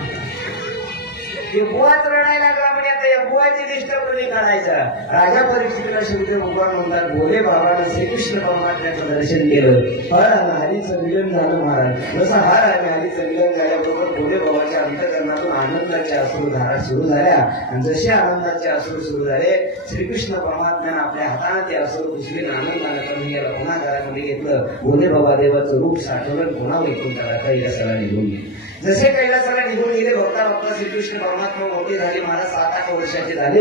ते बुवाच रडायला लागला म्हणजे आता या बुवाची दिष्ट कोणी काढायचा. राजा परीक्षितला शेवटी भगवान म्हणतात, भोले बाबानं श्रीकृष्ण परमात्म्याचं दर्शन केलं. हर आणि हरीचं मिलन झालं महाराज. जसं हर आणि हरीचं मिलन झाल्याबरोबर भोले बाबाच्या अंतकरणातून आनंदाच्या अश्रुधारा सुरू झाल्या आणि जसे आनंदाचे अश्रू सुरू झाले श्रीकृष्ण परमात्म्यानं आपल्या हाताने ते अश्रू पुसले. आनंदानं कमी याला पुन्हा घरामध्ये घेतलं. भोले बाबा देवाचं रूप साठवलं, पुन्हा वैकुंठाला कैलासाला निघून गेले. जसे कैलासाला निघून गेले बघता बघता श्रीकृष्ण परमात्मा मोठे झाले. महाराज 7-8 वर्षाचे झाले.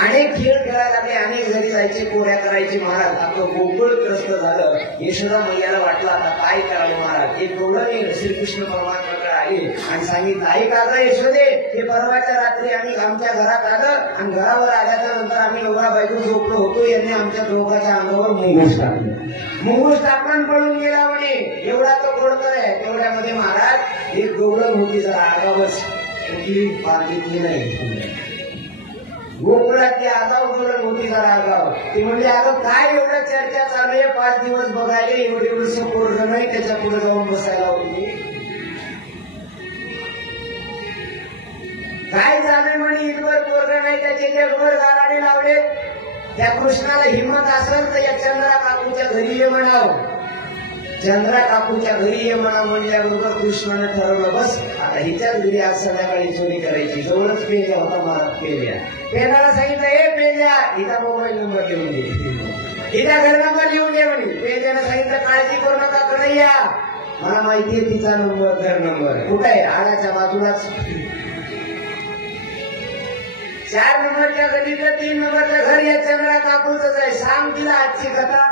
अनेक खेळ खेळायला लागले, अनेक घरी जायचे, कोऱ्या करायचे. महाराज आपलं गोकुळग्रस्त झालं. यशोदा मैयाला वाटलं आता काय करावं महाराज. एक गवळणी श्रीकृष्ण परमात्माकडे आली आणि सांगितलं, आई का यशोदे, हे परवाच्या रात्री आम्ही आमच्या घरात आलं आणि घरावर आल्याच्या नंतर आम्ही नवरा बायको झोपलो होतो. यांनी आमच्या दोघांच्या अंगावर मुंगूस टाकलं. मुंगूस टाकून पळून गेला म्हणे. एवढा तो गोडकर आहे. तेवढ्यामध्ये महाराज एक गवळण होती, जरा आगावच कुठली पार्टीतली नाही. गोकुळातली आगाव गवळण होती, जरा आगाव. ती म्हणजे अगं काय एवढं चर्चा चालू आहे, 5 दिवस बघायला एवढं पोरग नाही, त्याच्या पुढे जाऊन बसायला होती. काय झाले म्हणे इथवर पोरग नाही त्याचे जगभर गाराडे लावले. त्या कृष्णाला हिंमत असेल तर या चंद्रा काकूच्या घरी ये म्हणावं. चंद्रा काकूच्या घरी ये म्हणा म्हणल्याबरोबर कृष्णाने ठरवलं बस आता हिच्याच घरी आज संध्याकाळी चोरी करायची. जवळच पेल्या होता महाराज पेल्या. पेल्याला सांगितलं हे पेल्या हिचा मोबाईल नंबर लिहून घे, हिचा घर नंबर लिहून घे म्हणे. पेल्याने सांगितलं काळजी करू नका कन्हैया मला माहितीये तिचा नंबर घर नंबर कुठे आहे आळ्याच्या बाजूलाच. 4 नंबरच्या गलीतलं 3 नंबरचं घर या चंद्रा काकूच आहे. सांग तिला आजची कथा,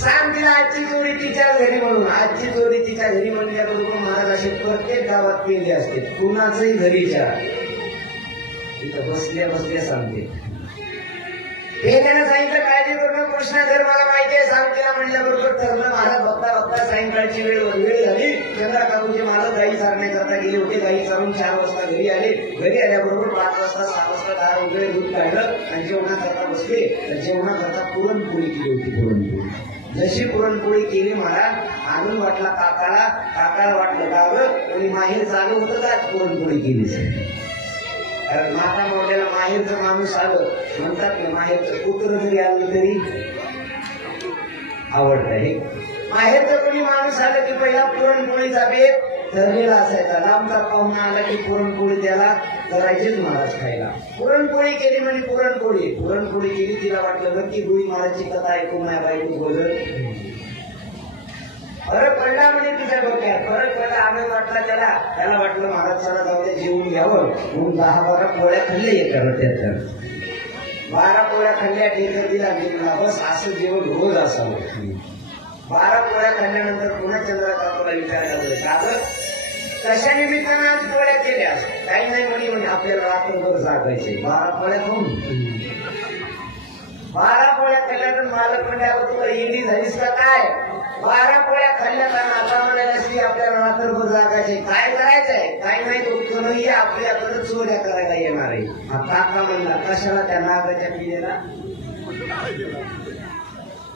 सांग तिला आजची चोरी तिच्या घरी म्हणून. आजची चोरी तिच्या घरी म्हणल्याबरोबर महाराज असे प्रत्येक गावात केले असते. कुणाचंही घरीच्या इथं बसल्या बसल्या सांगते. हे त्यानं सांगितलं काळजी करून कृष्णा घर मला माहिती आहे सांग तिला म्हणल्याबरोबर ठरलं. महाराज बघता बघता सायंकाळची वेळ झाली. चंद्रा काकूचे मालक गाई चारण्याकरता गेले होते. गाई चारून 4 वाजता घरी आले. घरी आल्याबरोबर 5 वाजता 6 वाजता 10 वगैरे दूध काढलं आणि जेवणाकरता बसले. तर जेवणाकरता पुरणपोळी केली होती. पुरणपोळी जशी पुरणपोळी केली महाराज आनंद वाटला काकाला. काकाला वाटलं गावं आणि माहेर चालू होतं का पुरणपोळी केली. कारण माता मोठ्याला माहेरचं माणूस आलं म्हणतात ना माहेरचं कुत्र जरी आलं तरी आवडतं. हे माहेरचं कोणी माणूस आलं की पहिला पुरणपोळीचा बेत ठरलेला असायचा. लांबचा पाहुणा आला की पुरणपोळी त्याला करायचीच महाराज खायला. पुरणपोळी केली म्हणजे पुरणपोळी केली. तिला वाटलं नक्की गुढी महाराजची कथा ऐकून नाही बायको बोलत. फरक पडला म्हणजे तुझ्या डोक्यात फरक पडला. आनंद वाटला त्याला वाटलं महाराज चला जाऊ दे जेवून घ्यावं म्हणून 10-12 पोळ्या खाल्ल्या. एकानं त्यात 12 पोळ्या खाल्ल्या. टेकर दिला घेतला बस असं जेवण रोज असावं. 12 पोळ्या खाल्ल्यानंतर पुन्हा चंद्रा काकूला विचारायला लागलं कशा निमित्तानं आज पोळ्या केल्या. काही नाही म्हणे आपल्याला रात्रभर जागायचे. 12 पोळ्या खाऊन 12 पोळ्या खाल्ल्यानंतर मालक म्हणल्यावर तुला इंडी झालीस का काय. 12 पोळ्या खाल्ल्यानंतर आता म्हणायला आपल्याला रात्रभर जागायचे. काय करायचंय काय नाही तो कन्हैया ये आपल्याकडे चोऱ्या करायला येणार आहे. हा काका म्हणला कशाला त्या नागाच्या पिढीला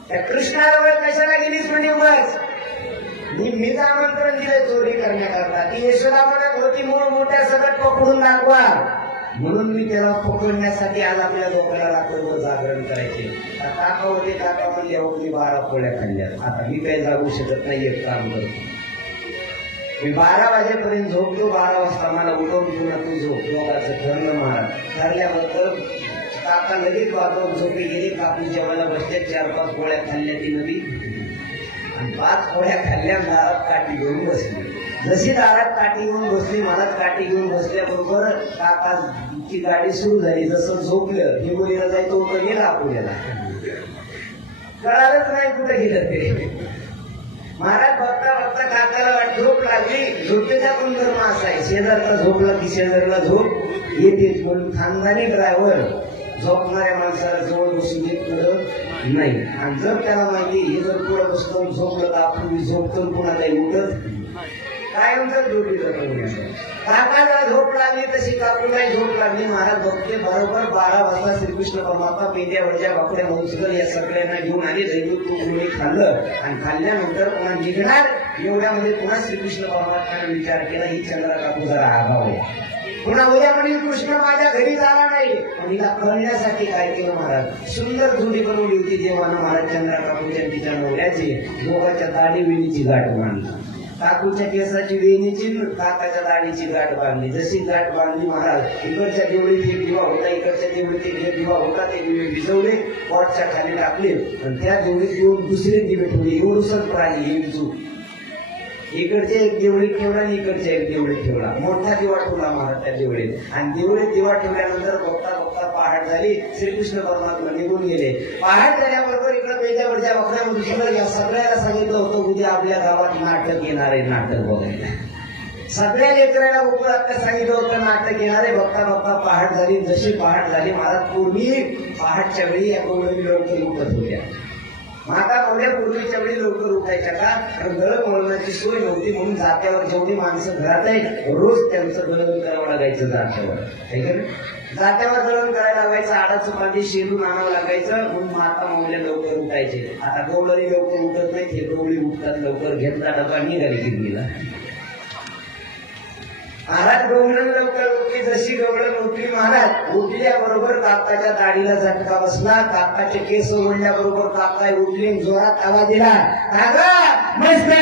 त्या कृष्णाजवळ कशाला गेलीस म्हणजे उगाच. मी आमंत्रण दिलंय चोरी करण्याकरता. ती यशोदा म्हणत होती मूळ मोठ्या सकट पकडून दाखवा म्हणून मी त्याला पकडण्यासाठी आज आपल्या लोकांना रात्रभर जागरण करायचे. काका होते काका म्हणले मी 12 पोळ्या खाल्ल्या. आता मी काही जागू शकत नाही. एक काम करतो मी 12 वाजेपर्यंत झोपतो. 12 वाजता मला उठवून पुन्हा तू झोप. लोकांचं ठरलं महाराज. ठरल्याबद्दल काका लगेच वाजवून झोपी गेली. काकू जेवायला बसले. 4-5 पोळ्या खाल्ल्या ती नवी आणि 5 पोळ्या खाल्ल्या दारात काठी घेऊन बसली. जशी दारात काठी घेऊन बसली महाराज काठी घेऊन बसल्याबरोबर काकाची गाडी सुरू झाली. जसं झोपलं हिंगोलीला जायचं होतं गेला पुण्याला कळालंच नाही कुठे गेलं ते. महाराज बघता बघता काकाला वाट झोप लागली. झोपेचा गुणधर्म असा आहे शेजारचा झोपला की शेजारला झोप येतेच म्हणून खानदानी ड्रायव्हर झोपणाऱ्या माणसाला जवळ बसून देत नाही. आणि जर त्याला माहिती हे जर पुढे बसतो झोपलं तर आपण झोपतो पुन्हा काही उठत कायमच झोपीचं काकाला झोप लागली तशी काकूलाही झोप लागली. महाराज बघते बरोबर 12 वाजता श्रीकृष्ण परमात्मा पेंड्यावरच्या बाकड्या मौसगर या सगळ्यांना घेऊन आले. दैवत खाल्लं आणि खाल्ल्यानंतर पुन्हा निघणार एवढ्यामध्ये पुन्हा श्रीकृष्ण परमात्म्याने विचार केला ही चंद्रा काकू जरा आगाव आहे. पुन्हा उद्या म्हणजे कृष्ण माझ्या घरी जाणार नाही. पण हिला कळण्यासाठी काय केलं महाराज सुंदर जोडी बनवली होती देवानं महाराज चंद्रा काकूच्या तिच्या नवऱ्याची. दोघांच्या दाढी विणीची गाठ बांधली. काकूच्या केसाची वेणीची काकाच्या दाढीची गाठ बांधली. जशी गाठ बांधली महाराज इकडच्या देवळीत एक दिवा होता. इकडच्या देवळीत एक दिवा होता. ते दिवे भिजवले पॉटच्या खाली टाकले आणि त्या देवळीत येऊन दुसरे दिवे ठेवले. एवढूसच राहिली एक इकडचे एक देवळीत ठेवला आणि इकडचे एक देवळीत ठेवला. मोठा दिवा ठेवला महाराज त्या देवळीत. आणि देवळीत दिवा ठेवल्यानंतर बघता बघता पहाट झाली. श्रीकृष्ण परमात्मा निघून गेले. पहाट झाल्याबरोबर इकडे पेट्यावरच्या वखऱ्यामध्ये दुसरं या सगळ्याला सांगितलं होतं उद्या आपल्या गावात नाटक येणार आहे. नाटक बघायला सगळ्या लेकराला उपरात सांगितलं होतं नाटक येणार आहे. बघता बघता पहाट झाली. जशी पहाट झाली महाराज पूर्वी पहाटच्या वेळी या गौरवी लवकर उठत होत्या. माता मोठ्या पूर्वीच्या वेळी लवकर उठायच्या का कारण दळण वळणाची सोय नव्हती म्हणून जात्यावर जेवढी माणसं घरात आहेत रोज त्यांचं दळण करावं लागायचं. जात्यावर दळण करायला लागायचं. आडाचं पाणी शेलून आणावं लागायचं म्हणून माता माऊल्या लवकर उठायचे. आता गवळणी लवकर उठत नाहीत. हे गवळी उठतात लवकर घेतला डबा निघाली किल्लीला. महाराज गवळण लवकर उठली, जशी गवळण उठली महाराज उठल्याबरोबर काकाच्या दाढीला झटका बसला, काकाचे केस ओढल्याबरोबर काका उठली, जोरात आवाज दिला, काका मस्त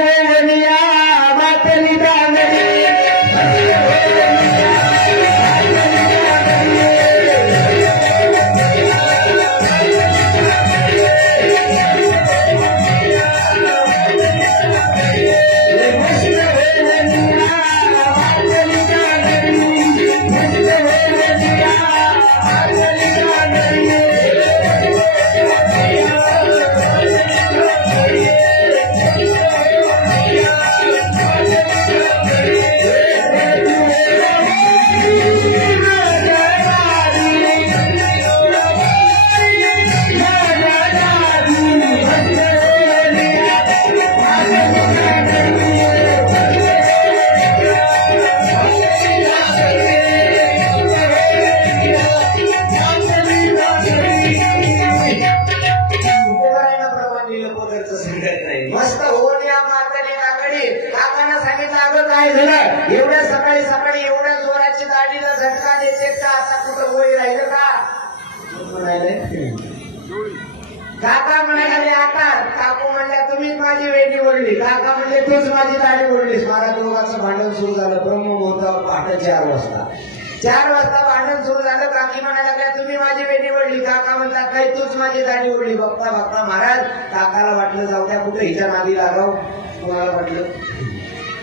एवढ्या सकाळी सकाळी एवढ्या जोराची दाढीला झटका देते का? आता कुठं वय राहिलं का? काका म्हणाले आता काकू म्हणल्या तुम्हीच माझी वेणी ओढली, काका म्हणजे तूच माझी दाढी ओढलीस. मला दोघांचं भांडण सुरू झालं ब्रह्ममुहूर्तावर पहाटे 4 वाजता. 4 वाजता भांडण सुरू झालं. काकी म्हणाल्या काय तुम्ही माझी वेणी ओढली, काका म्हणतात काही तूच माझी दाढी ओढली. बघता बघता महाराज काकाला वाटलं जाऊ द्या कुठे हिच्या नादी लागाव. कोणाला वाटलं?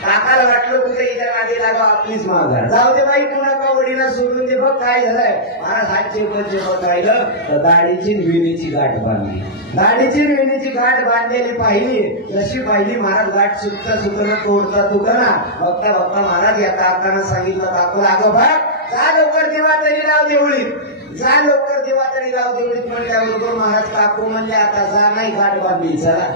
काकाला वाटलं कुठे हिच्या नादी लागाव, आपलीच माघार. जाऊ दे बाई पुन्हा का ओढीला सोडून दे. बघ काय झालंय महाराज हातचे पंच राहिलं तर दाढीची वेणीची गाठ बांधली. दाढीची वेणीची गाठ बांधलेली पाहिली, जशी पाहिली महाराज गाठ सुटता सुटणं तोडता तुटना. बघता बघता महाराज या काकानं सांगितलं काकूला अगं बघ जा लवकर देवा तरी लाव देवळीत, जा लवकर देवा तरी लाव देवळीत म्हणल्याबरोबर महाराज काकू म्हणले आता जा नाही गाठ बांधली, चला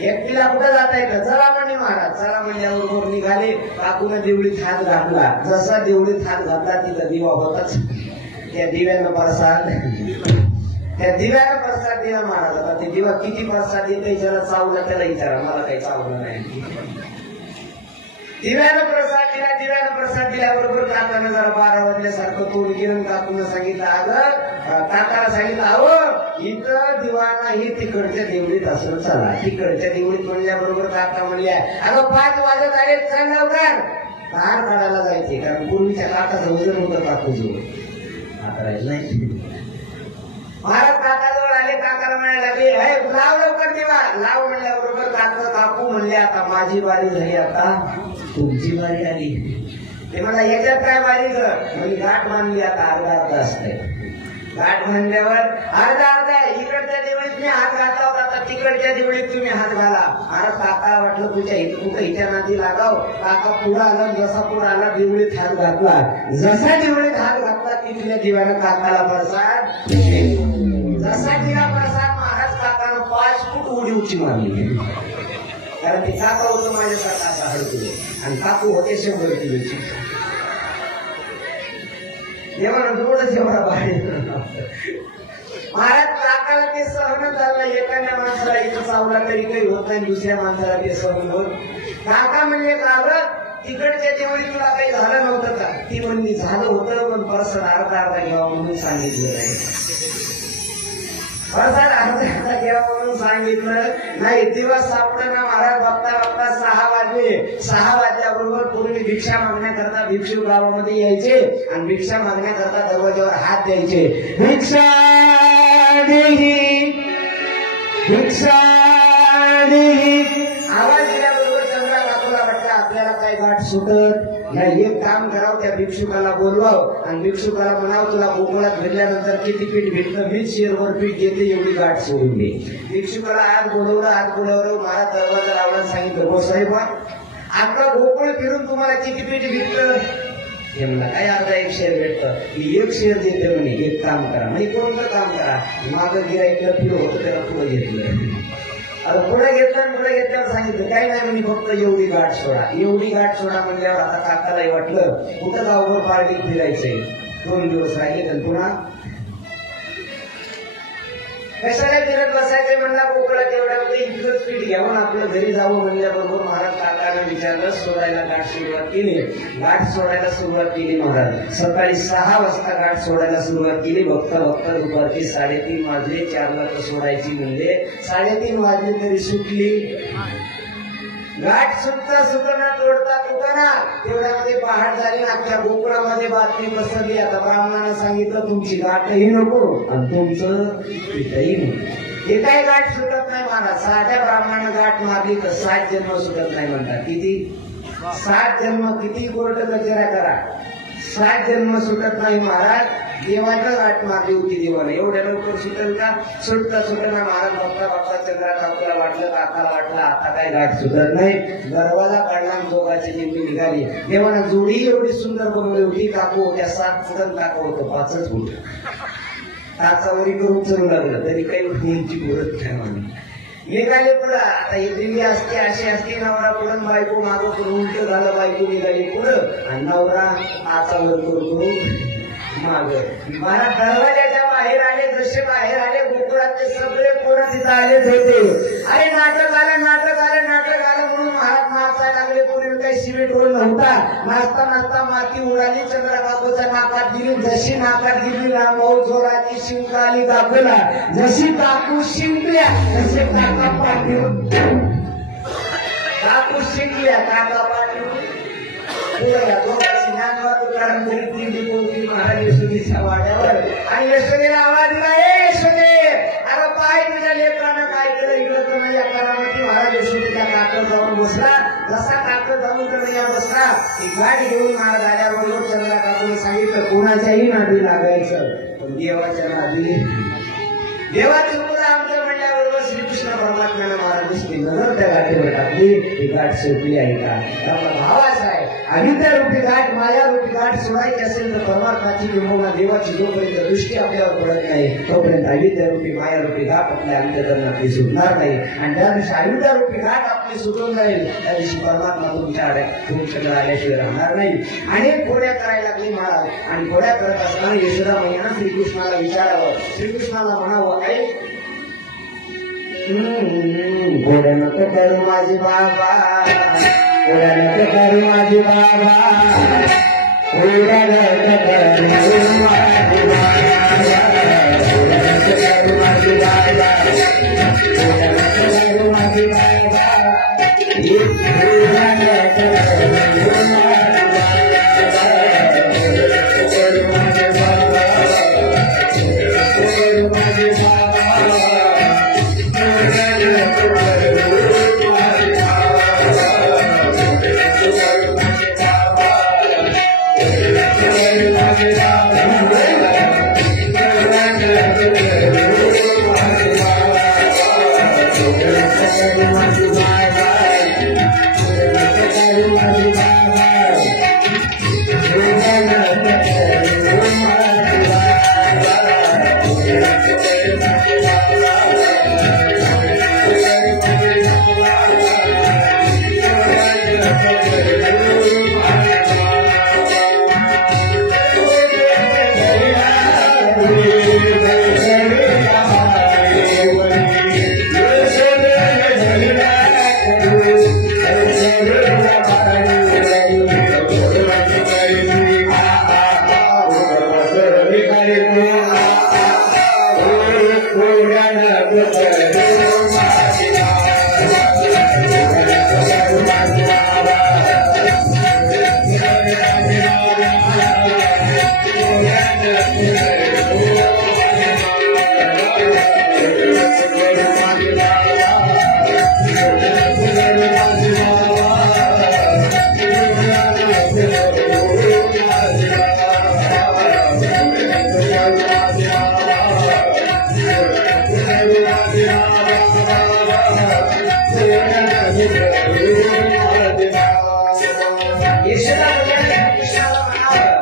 एकटीला कुठं जाता येतं, चला म्हणले महाराज. चला म्हणल्याबरोबर निघाले. काकून देवळीत हात घातला, जसा देवळीत हात घातला तिथं दिवा होताच. त्या दिव्यानं प्रसाद दिला महाराज. आता ते दिवा किती प्रसाद येते ज्याला चावलं त्याला विचारा, मला काही चावलं नाही. दिव्यानं प्रसाद दिल्याबरोबर काकानं जरा 12 वाजल्यासारखं तोंड केलं. काकून सांगितलं अगं काकाला सांगितलं अहो इथं दिवा नाही तिकडच्या देवळीत असं चला. तिकडच्या देवळीत म्हणल्याबरोबर काका म्हणल्या अगं 5 वाजत आले चल लवकर. हार काढायला जायचे कारण पूर्वीच्या काकाचं वजन होतं काकूजवळ, आता राहिलं नाही. महाराज काकाजवळ आले. काकाला म्हणायला लागले लाव लवकर दिवा. लाव म्हणल्याबरोबर काकू म्हणले आता माझी बारी झाली, आता तुमची बारी आली. ते मला याच्यात काय बारी म्हणजे गाठ बांधली, आता अर्धा असते. गाठ बांधल्यावर अर्धा इकडच्या देवळीत मी हात घातला होता, आता तिकडच्या देवळीत तुम्ही हात घाला. अरे काकाला वाटलं तुझ्या कुठं हिच्या नादी लागाव. काका पुढं आला, जसा पुढं आला देवळीत हात घातला. जसा देवळीत हात घातला तिथल्या दिव्यानं काकाला प्रसाद, जसा दिला प्रसाद महाराज काकानं 5 फूट उडी उची मारली. कारण ते काका होतं माझ्यासारखा असा हडकुले आणि काकू होते 100 किलोची. एवढा बाहेर महाराज काकाला ते सहन झालं. एखाद्या माणसाला इथं चावला तरी काही होत नाही, दुसऱ्या माणसाला ते सहन होत. काका म्हणजे का तिकडच्या देवळी तुला काही झालं नव्हतं का? ती म्हणजे झालं होतं पण प्रसाद अर्धा घ्यावा म्हणून सांगितलं नाही. प्रसाद अर्धा घ्यावा म्हणून सांगितलं नाही. दिवस सापडना महाराज. बघता बघता 6 वाजले. 6 वाजल्याबरोबर पूर्वी भिक्षा मागण्याकरता भिक्षुक गावामध्ये यायचे आणि भिक्षा मागण्याकरता दरवाजावर हात द्यायचे. भिक्षा देही, भिक्षा देही. आवाज दिल्याबरोबर चंद्रा काकूला वाटतं आपल्याला काही गाठ सुटत नाही. एक काम करावं, त्या भिक्षुकाला बोलवावं आणि भिक्षुकाला म्हणावं तुला गोकुळात भेटल्यानंतर किती पीठ भेटलं, 20 शेरभर पीठ घेते, एवढी गाठ सोडून दे. भिक्षुकाला आज बोलवलं महाराज दरवाजा लावला, सांगितलं हो साहेब आता गोकुळ फिरून तुम्हाला किती पीठ भेटलं. हे म्हणला काय अर्धा 1 शेर भेटतं. 1 शेर देते म्हणे. एक काम करा म्हणजे कोणतं काम करा. मागं गिराईकला फिर होतं त्याला पुढे घेतलं. आता पुढे घेतल्यावर सांगितलं काही नाही म्हणजे फक्त एवढी गाठ सोडा. एवढी गाठ सोडा म्हणल्यावर आता काकालाही वाटलं कुठं गावभर पार्टी फिरायचंय. 2 दिवस राहिले तर पुन्हा कशाला फिरत बसायचं म्हणला कोकळा तेवढ्यामध्ये इतकंच पीठ घ्यावं आपलं घरी जावं म्हणल्याबरोबर महाराज काकाने विचारलं सोडायला गाठ सुरुवात केली. गाठ सोडायला सुरुवात केली महाराज. सकाळी 6 वाजता गाठ सोडायला सुरुवात केली. बघता बघता दुपारची 3:30 वाजले. 4ला तर सोडायची म्हणजे 3:30 वाजले तरी सुटली. गाठ सुटता सुटना तोडता तुटना तेवढ्यामध्ये पहाट झाली. अख्ख्या गोकुळामध्ये बातमी पसरली. आता ब्राह्मणानं सांगितलं तुमची गाठही नको आणि तुमचं पिठही नको. हे काही गाठ सुटत नाही महाराज. साध्या ब्राह्मणानं गाठ मारली तर 7 जन्म सुटत नाही म्हणतात. किती? 7 जन्म. किती कोर्ट कचेऱ्या करा 7 जन्म सुटत नाही महाराज. देवानं गाठ मारली होती देवानं. एवढ्या लवकर सुटेल का? सुटता सुटना महाराज. बघता बघता चंद्रा काकूला वाटलं काकाला वाटलं आता काय गाठ सुटत नाही. दरवाजा काढला जोगाची लिंबी निघाली. देवानं जोडी एवढी सुंदर बनवली होती. काकू होत्या 7 फुटन काका होतं 5च फुट. काचावरी करून चलू लागलं तरी काही फुलची बोलत काय म्हणून निघाले पुढं. आता ही दिल्ली असते अशी असते. नवरा पुढं बायको मागं करून उलट झालं. बायको निघाली पुढं आणि नवरा काचावर करून माग. मला दरवाजाच्या बाहेर आले. जसे बाहेर आले गोकुळातले सगळे पोरं तिथं आलेच होते. अरे नाटक आलं नाटक आलं नाटक आलं म्हणून महाराज नाचायला लागले. पूर्वी काही सिमेंट रोल नव्हता. नाचता नाचता माती उडाली. चंद्रकाकूच्या नाकात गेली. जशी नाकात गेली रामभाऊ जोराची शिंकाली काकूला. जशी काकू शिंकल्या तसे काका पाठीवर काकू शिंकल्या काका पाठीवर महाराज यशोदेच्या वाड्यावर. आणि यशोदेला आवाज दिला यशोदे अरे पाय तुझ्या लेकरानं काय केलं इकडं तर नाही. या करामती महाराज यशोदेच्या काकड जाऊन बसला. जसा काकड जाऊन तर बसला ती गाडी घेऊन महाराज आल्याबरोबर चंद्रा काकूने सांगितलं कोणाच्याही नादी लागायचं पण देवाच्या नादी. देवाची मुलं आमच्या म्हणल्याबरोबर श्रीकृष्ण परमात्म्यानं महाराजांची नजर त्या गाठीवर टाकली. ही गाठ सोडली आहे का? आपला भावाच आहे. अविद्या रूपी गाठ माया रूपी गाठ सोडायची असेल तर परमात्माची किंवा देवाची जोपर्यंत दृष्टी आपल्यावर पडत नाही तोपर्यंत अविद्या रूपी माया रूपी गाठ आपल्या अंतकरणातली सुटणार नाही. आणि ज्या दिवशी अविद्या रूपी गाठ आपली सुटून जाईल त्या दिवशी परमात्मा तुमच्याकडे आल्याशिवाय राहणार नाही. अनेक घोड्या करायला लागली महाराज. आणि घोड्या करत असताना यशोदा मैयानं श्रीकृष्णाला विचारावं. श्रीकृष्णाला म्हणावं ऐक घोड्या नको करू माझी बाबा. घोड्या नको करू माझी बाबा. घोड्या नको करू माझी बाबा. घोड्या नको करू माझी बाबा. घोड्या नको करू माझी बाबा.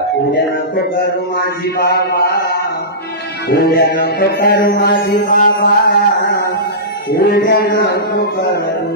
घोड्या नको करू माझी बाबा. उद्या नको करू माझी बाबा. उद्या नको करू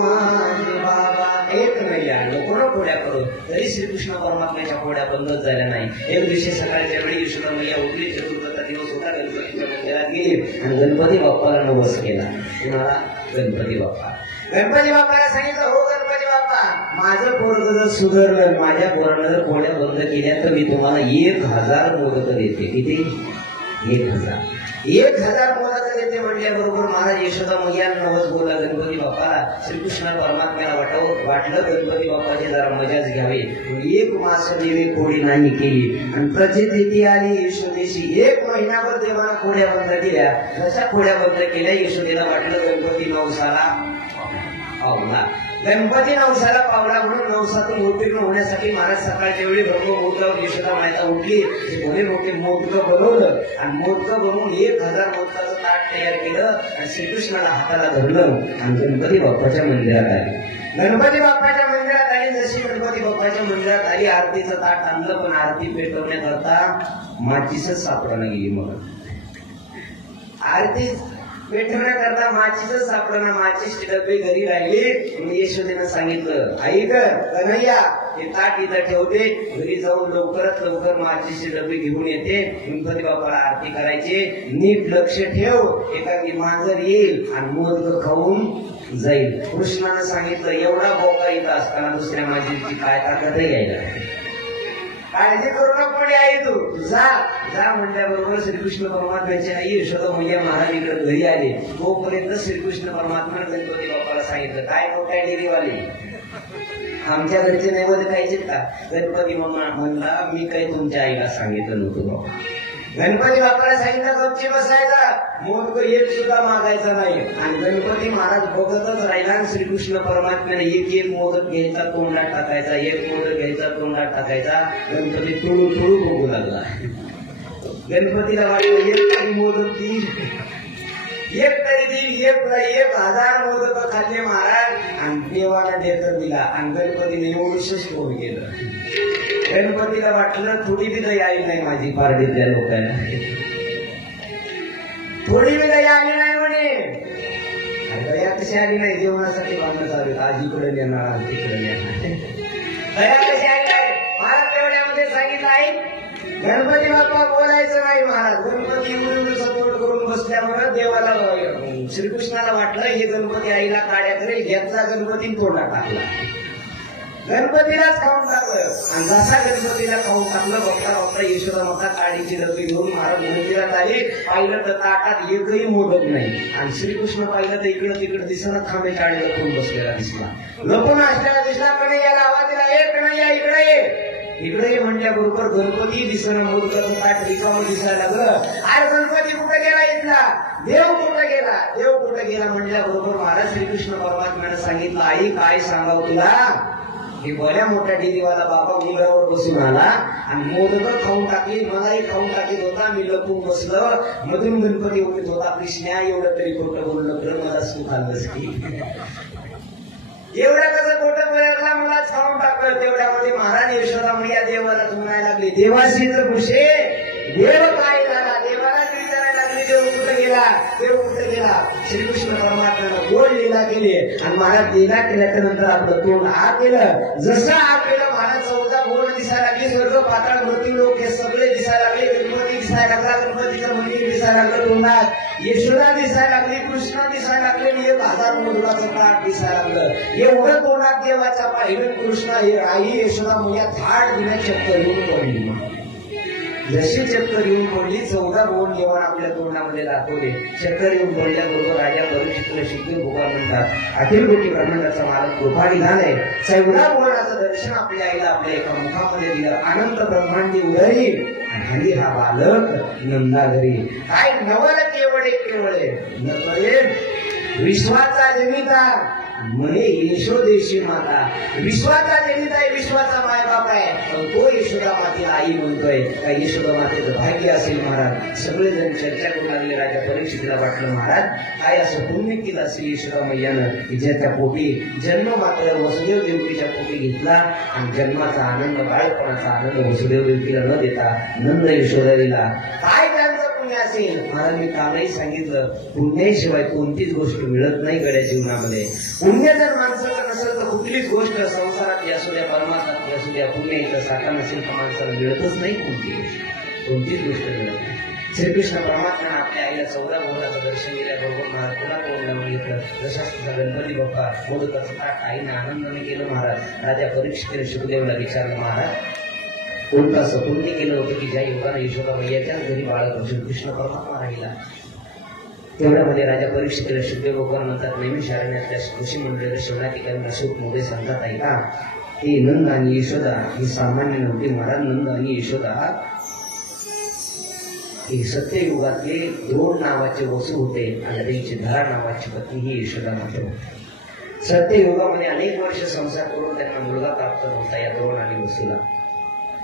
माझी बाबा. एक नाही नको घोड्या करू तरी श्रीकृष्ण परमात्म्याच्या घोड्या बंदच झाल्या नाही. एक दिवशी सकाळच्या वेळी यशोदा मैया उठली. चतुर्थीचा दिवस होता. गणपतीच्या मंदिरात गेली. केली आणि गणपती बाप्पाला नवस केला. कुणाला? गणपती बाप्पा. गणपती बाप्पाला सांगितलं, हो गणपती बाप्पा, माझं पोरग जर सुधारलं, माझ्या पोरानं जर पोळ्या बंद केल्या तर मी तुम्हाला 1000 मोदक देते. किती? 1000 मोदक देते म्हटल्याबरोबर महाराज यशोदा मैयानं नवस बोलला गणपती बाप्पाला. श्रीकृष्ण परमात्म्याला वाटलं गणपती बाप्पाची जरा मजाच घ्यावी. 1 मास देवी कोडी नाही केली आणि प्रचिती आली यशोदेशी. 1 महिनाभर देवाला खोड्या बंद केल्या. जशा खोड्या बंद केल्या यशोदेला वाटलं गणपती नवसाला पावला. गणपती नवसाला पावला म्हणून नवसातून उत्तीर्ण होण्यासाठी महाराज सकाळच्या वेळी ब्रह्ममुहूर्तावर यशोदा माता उठली. भले मोठे मोदकं बनवलं आणि मोदकं बनवून 1000 मोदकाचं ताट तयार केलं आणि श्रीकृष्णाला हाताला धरलं आणि गणपती बाप्पाच्या मंदिरात आली. गणपती बाप्पाच्या मंदिरात आली. जशी गणपती बाप्पाच्या मंदिरात आली, आरतीचं ताट आणलं पण आरती पेटवण्याकरता माचीसच सापडणं गेली. मग आरती पेटवण्याकरता माचीसच सापडणं. माचीसची डबे घरी राहिली. यशोदेनं सांगितलं, आई ग कन्हैया, हे ताट इथं ठेवते, घरी जाऊन लवकरात लवकर माचीसचे डबे घेऊन येते. गणपती बाप्पाला आरती करायची. नीट लक्ष ठेव, एखादी मांजर येईल आणि मोदक खाऊन जाईल. कृष्णानं सांगितलं, एवढा बोका इथं असताना दुसऱ्या मांजरीची काय ताकदही घ्यायला. काळजी करू नको आई, तू जा म्हणल्याबरोबर श्रीकृष्ण परमात्म्याची आई यशोदा मैया महाराज इकडे घरी आले. तोपर्यंत श्रीकृष्ण परमात्म्याने गणपती बाप्पाला सांगितलं, काय मोठ्या डेरीवाले, आमच्या घरचे नैवेद्य खायचे का? गणपती म्हणला, मी काही तुमच्या आईला सांगितलं नव्हतं बाबा. गणपती बाप्पाला सांगितलं, गपची बसायचा, मोदक एक सुद्धा मागायचा नाही. आणि गणपती महाराज बघतच राहिला. आणि श्रीकृष्ण परमात्म्याने एक मोदक घ्यायचा, तोंडात टाकायचा, एक मोदक घ्यायचा, तोंडात टाकायचा. गणपती तुळू तुळू बघू लागला. गणपतीला वाटलं, एक तरी मोदक देईल, एक तरी देईल. 1000 मोदक खाल्ले महाराज आणि देवाला डेकर दिला. आणि गणपतीने एवढंच फोन केलं. गणपतीला वाटलं, थोडी बी दया आली नाही माझी पारडीतल्या लोकांना, थोडी बी दया आली नाही म्हणे. दया कशी आली नाही? जेवणासाठी बांधणं चालू, आज इकडे नेणार, आज तिकडे नेणार. दया कशी आली नाही? महाराज तेवढ्यामध्ये सांगितलं, आई गणपती बाप्पा बोलायचं नाही. महाराज गणपती एवढं सपोर्ट करून बसल्यामुळे देवाला श्रीकृष्णाला वाटलं हे गणपती आईला काड्या करेल. घेतला गणपती तोंडात टाकला. गणपतीलाच खाऊन टाकलं. आणि जसा गणपतीला खाऊन टाकलं, बघता यशोदा माता काडीची डबी घेऊन महाराज मंदिरात आले. पाहिलं तर ताटात एकही मोदक नाही. आणि श्रीकृष्ण पाहिलं तर इकडं तिकडं दिसणं खांबे काढे लपून बसलेला दिसला. लपून असलेला दिसला. पण याला आवाज दिला, एक नाही या इकडे ये, इकडे ये म्हटल्याबरोबर गणपती दिसणं मोदकाचं ताट रिकामं दिसायला लागलं. अरे गणपती कुठे गेला इथला? देव कुठे गेला? देव कुठे गेला म्हटल्याबरोबर महाराज श्रीकृष्ण परमात्म्याने सांगितलं, आई काय सांगावं तुला, हे बऱ्या मोठ्या डेरीवाला बाबा उघड्यावर बसून आला आणि मोदक खाऊन टाकली, मलाही खाऊन टाकीत होता. मी लपून बसलं, मधून गणपती उठत होता. कृष्णा एवढं तरी खोटं बोललं तर मला सुख आलंच की, एवढ्या कसं खोटं बोलायला मलाच खाऊन टाकलं. तेवढ्यामध्ये महाराज यशोदा मैया देवाला म्हणायला लागले, देवाशी तर खुशे, देव काय झाला? देवाला विचारायला लागले, देव कुठे गेला? देव कुठे गेला? श्रीकृष्ण परमात्म्यानं गोड लीला केली. आणि महाराज लीला केल्याच्या नंतर आपलं तोंड आ केलं. जसं आ केलं महाराज 14 गोड दिसायला लागली. स्वर्ग पाताळ मृत्यू लोक हे सगळे दिसायला लागले. गणपती दिसायला लागला, गणपतीचं मंदिर दिसायला लागलं. तोंडात यशोदा दिसायला लागली, कृष्ण दिसायला लागले आणि 1000 मोदकाचं ताट दिसायला लागलं. एवढं तोंडात देवाच्या पाहिलं कृष्ण आई यशोदा मैया झाड दिल्या चक्कर येऊन पडली. जशी चक्कर येऊन पडली, 14 गोड जेवण आपल्या तोंडामध्ये दाखवले. चक्कर येऊन पडल्याबरोबर राजा परीक्षितला शिकून भगवान म्हणतात, अखिल कोटी ब्रह्मांडाचा मालक कृपा विधान आहे. 14 गोडाचं दर्शन आपल्या आईला आपल्या एका मुखामध्ये दिलं. अनंत ब्रह्मांडी उदरी हरी हा बालक नंदाघरी. काय नवल केवळे नवळे विश्वाचा जनिता म्हणे यशोदेशी माता. विश्वाचा जनिता आहे, विश्वाचा मायबाप आहे. पण तो यशोदा मातेला आई म्हणतोय. काय यशोदा मातेचं भाग्य असेल महाराज. सगळेजण चर्चा करू लागले. राजा परीक्षितला वाटलं, महाराज काय असं पुण्य केलं असेल यशोदा मैयानं की ज्याच्या पोटी जन्म मात्र वसुदेव देवकीच्या पोटी घेतला आणि जन्माचा आनंद, बाळपणाचा आनंद वसुदेव देवकीला न देता नंद यशोदा दिला. काय त्यांचं पुण्य असेल? महाराज मी कालही सांगितलं, पुण्याशिवाय कोणतीच गोष्ट मिळत नाही गड्या जीवनामध्ये. पुण्य जर माणसाचं नसेल तर कुठलीच गोष्ट संसारात असू द्या, परमार्थात असू द्या, पुण्य इथं साठा नसेल तर माणसाला मिळतच नाही. कोणतीच गोष्ट मिळत नाही. श्रीकृष्ण परमात्म्याने आपल्या आईला 14 बोधाचं दर्शन दिल्याबरोबर महाराज पुन्हा तोंड लावून घेतलं. जसा तुझा गणपती बाप्पा मोदकाचं ताट आईने आनंदाने केलं. महाराज राजा परीक्षितीने शुकदेवला विचारलं, महाराज कोणतं असं कोणती केलं होतं की ज्या योगाने यशोदाबाईच्याच घरी बाळक श्रीकृष्ण परमात्मा राहिला. तेवढ्यामध्ये राजा परीक्षितीला शुकदेव भगवान म्हणतात, नेहमी शरण्यातल्या ऋषी मंडळीला शिवनाटिकांना अशोक मध्ये सांगतात, ऐका ही नंद आणि यशोदा ही सामान्य नव्हती. महाराज नंद आणि यशोदा ही सत्ययुगातले द्रोण नावाचे वसू होते आणि त्यांची धरा नावाची पत्नी ही यशोदा मात्र. सत्ययुगामध्ये अनेक वर्ष संसार करून त्यांना मुलगा प्राप्त नव्हता या द्रोण आणि वसूला.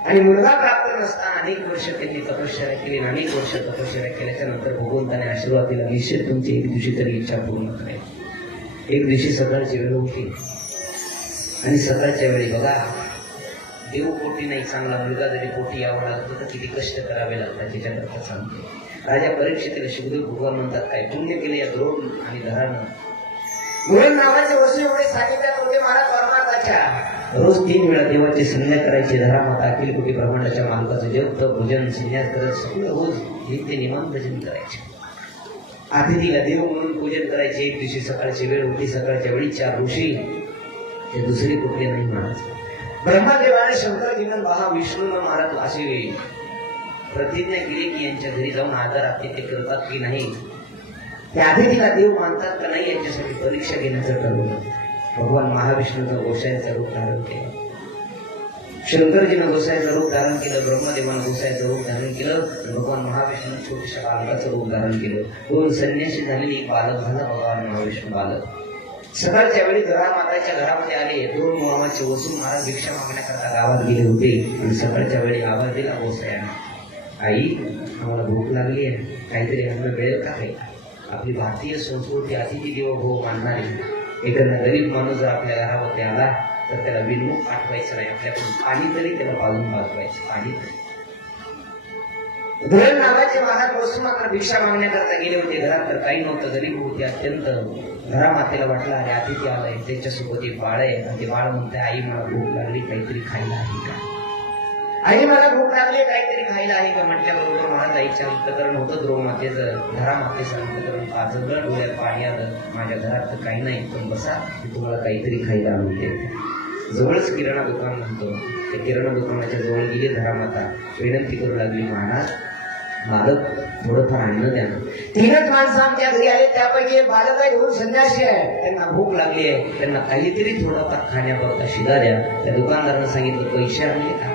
आणि मुलगा प्राप्त नसताना अनेक वर्ष त्यांनी तपश्चर्या केली. अनेक वर्ष तपश्चर्या केल्याच्या नंतर भगवंताने आशीर्वाद दिला, निश्चित तुमची एक दिवशी तरी इच्छा पूर्ण करेल. एक दिवशी सकाळची वेळ होती आणि सकाळच्या वेळी बघा देव पोटी नाही, चांगला मुलगा जरी पोटी यावं लागतं तर किती कष्ट करावे लागतात त्याच्याकरता सांगतो. राजा परीक्षितीला शुकदेव भगवान म्हणतात, काय पुण्य केले या द्रोण आणि धरानं. द्रोण नावाचे वसू एवढे सांगितल्यात होते महाराज परमात्माच्या. रोज 3 वेळा देवाची संध्या करायची. धरा माता अखिल कोटी ब्रह्मांडाच्या मालकाचं जप भोजन संन्यास करत सगळं रोज नित्य निमान भजन करायचे. अतिथीला देव म्हणून पूजन करायचे. एक दिवशी सकाळची वेळ होती. सकाळच्या वेळी 4 ऋषी ते दुसरे कुठले नाही महाराज. ब्रह्मदेवाने शंकरजीनं महाविष्णूनं महाराज अशी प्रतिज्ञा केली की यांच्या घरी जाऊन आदर आतिथ्य करतात की नाही, त्या अतिथीला देव मानतात का नाही यांच्यासाठी परीक्षा घेण्याचं ठरवलं. भगवान महाविष्णूचं गोसाईचं रूप धारण केलं. शंकरजीनं गोसाईचं रूप धारण केलं. ब्रह्मदेवानं गोसाईचं रूप धारण केलं. भगवान महाविष्णूनं छोट्याशा बालकाचं रूप धारण केलं. 2 संन्यासी झालेली एक बालक झाला भगवान महाविष्णू बालक. सकाळच्या वेळी धरा माताच्या घरामध्ये आले. 2 नावाचे वसूल महाराज भिक्षा मागण्याकरता गावात गेले होते. आणि सकाळच्या वेळी आवाज दिला गोसायानं, आई आम्हाला भूक लागली आहे, काहीतरी अन्न मिळेल का? काही आपली भारतीय संस्कृती अतिथी देवो भव मानणारी एखादा गरीब माणूस जर आपल्या घरामध्ये आला तर त्याला बिनमुख पाठवायचं नाही, आपल्याकडून पाणी तरी त्याला पाजून पाठवायचं. पाणी तरी. धरण नावाचे महाराज वसू मात्र भिक्षा मागण्याकरता गेले होते. घरात तर काही नव्हतं, गरीब होते अत्यंत. घरा मातेला वाटलं अरे अतिथी आलाय, त्याच्यासोबत एक बाळ आहे. आणि ते बाळ म्हणते, आई मला भूक लागली, काहीतरी खायला आहे का? आई मला भूक लागली, काहीतरी खायला आहे का? म्हटल्याबरोबर महाराज आईच्या अंतकरण होतं द्रोण मातेचं. घरा मातेचं अंतकरण पाजलं, डोळ्यात पाणी आलं. माझ्या घरात तर काही नाही, पण बसा मी तुम्हाला काहीतरी खायला आणून देते. जवळच किराणा दुकान म्हणतो, त्या किराणा दुकानाच्या जवळ गेली धरा माता. विनंती करू लागली, महाराज बालक थोडंफार अन्न द्या. 3च माणसं आमच्या घरी आले, त्यापैकी एक बालक आहे, 2 संन्यासी आहे. त्यांना भूक लागली आहे, त्यांना काहीतरी थोडाफार खाण्याकरता शिधा द्या. त्या दुकानदारानं सांगितलं, पैसे आणले का?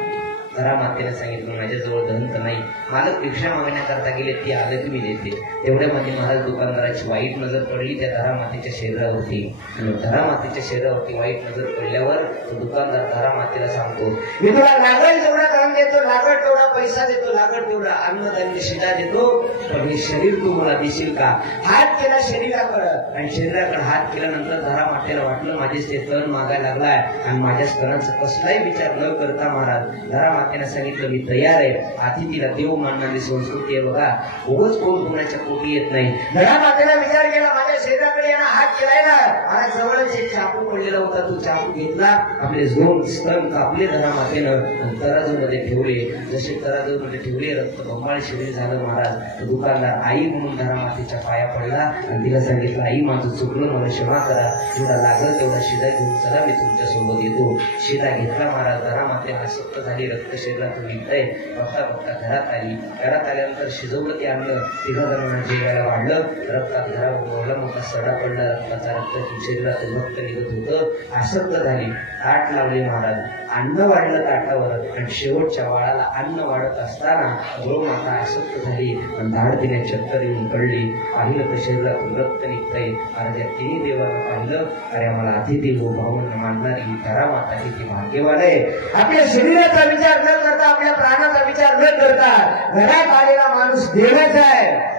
धरा मातेने सांगितलं, माझ्याजवळ धन तर नाही. मालक भिक्षा मागण्याकरता गेले, ती आलं की मी देते. तेवढ्यामध्ये महाराज दुकानदाराची वाईट नजर पडली त्या धरा मातेच्या शरीरावरती. आणि धरा मातेच्या शरीरावरती वाईट नजर पडल्यावर तो दुकानदार धरा मातेला सांगतो, मी तुला लागेल तेवढा काम देतो, लागेल तेवढा पैसा देतो, लागेल तेवढा अन्नधान्य शिधा देतो, पण हे शरीर तू मला देशील का? हात केला शरीराकडे आणि शरीराकडे हात केल्यानंतर धरा मातेला वाटलं माझेच ते तण मागायला लागलाय आणि माझ्या स्तनाचा कसलाही विचार न करता महाराज धरा मातेने सांगितलं, मी तयार आहे. अतिथीला देव मानणारी संस्कृती आहे बघा, उगाच कोण कुणाच्या पोटी येत नाही. धरा मातेला विचार केला, माझ्या शरीराकडे यानं हात केलाय ना, मला जवळच एक चाकू पडलेला होता, तो चाकू घेतला, आपले 2 स्तन कापले धरा मातेनं तराजू मध्ये ठेवले. जसे तराजू मध्ये ठेवले, रक्त बंबाळ शिवले झालं महाराज. दुकानदार आई म्हणून धरा मातेच्या पाया पडला आणि तिला सांगितलं, आई माझं चुकलं, मला क्षमा करा, जेवढा लागल तेवढा शिदा घेऊन चला, मी तुमच्या सोबत येतो. शिदा घेतला महाराज. धरा माते आसक्त झाली, रक्त शरीरातून निघतंय. बघता बघता घरात आली. घरात आल्यानंतर शिजवलं ते आणलं. 3 जणांना जेवायला वाढलं. रक्तात धरा एवढा मोठा सडा पडला, रक्ताचा रक्त शरीरातून रक्त निघत होतं. आसक्त झाली. ताट लावले महाराज. अन्न वाढलं ताटावर आणि शेवटच्या वाळाला अन्न वाढत असताना गोमाता आसक्त झाली आणि धाड तिने चक्कर येऊन पडली. पाहिलं तर शरीरातून रक्त निघतंय. महाराज या 3 देवांना पाहिलं, अरे आम्हाला अतिथी व भावना मानणारी धरा माता किती भाग्यवान आहे. आपल्या शरीराचा विचार न करता, आपल्या प्राणाचा विचार न करता घरात आलेला माणूस देवच आहे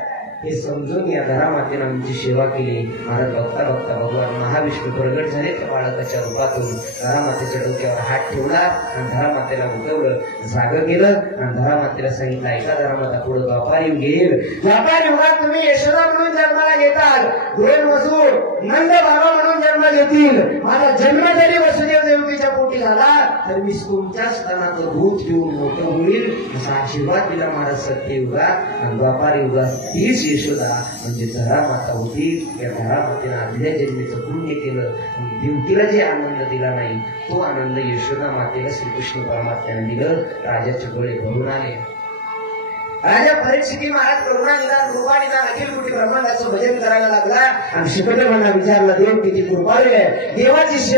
हे समजून या धरा मातेनं आमची सेवा केली. महाराज बघता बघता भगवान महाविष्णू प्रगट झाले त्या बाळकाच्या रूपातून. धरा मातेच्या डोक्यावर हात ठेवला आणि धरा मातेला उठवलं, जागं केलं आणि धरा मातेला सांगितलं, ऐका धरा माता, पुढे व्यापार युग येईल, व्यापार युगात तुम्ही तुम्ही यशोदा म्हणून जन्माला घेताल, दोन वसू नंद बाबा म्हणून जन्म घेतील. माझा जन्म जरी वसुदेव देवकीच्या पोटी झाला तर मी तुमच्या स्तनाचं दूध पिऊन मोठं होईल, असा आशीर्वाद दिला महाराज सत्ययुगात. आणि द्वापार युगात तीच यशोदा म्हणजे धरामाता होती. या धरामातेनं आदल्या जन्मीचं पुण्य केलं. देवकीला जे आनंद दिला नाही तो आनंद यशोदा मातेला श्रीकृष्ण परमात्म्याने दिलं. राजाचे डोळे भरून आले. राजा परीक्षिती महाराज करुणानिधान कृपानिधान अखिल कोटी ब्रह्मांडाचं भजन करायला लागला. आणि शिकटे म्हणा विचारला, देव किती कृपाळू आहे, देवाची सेवा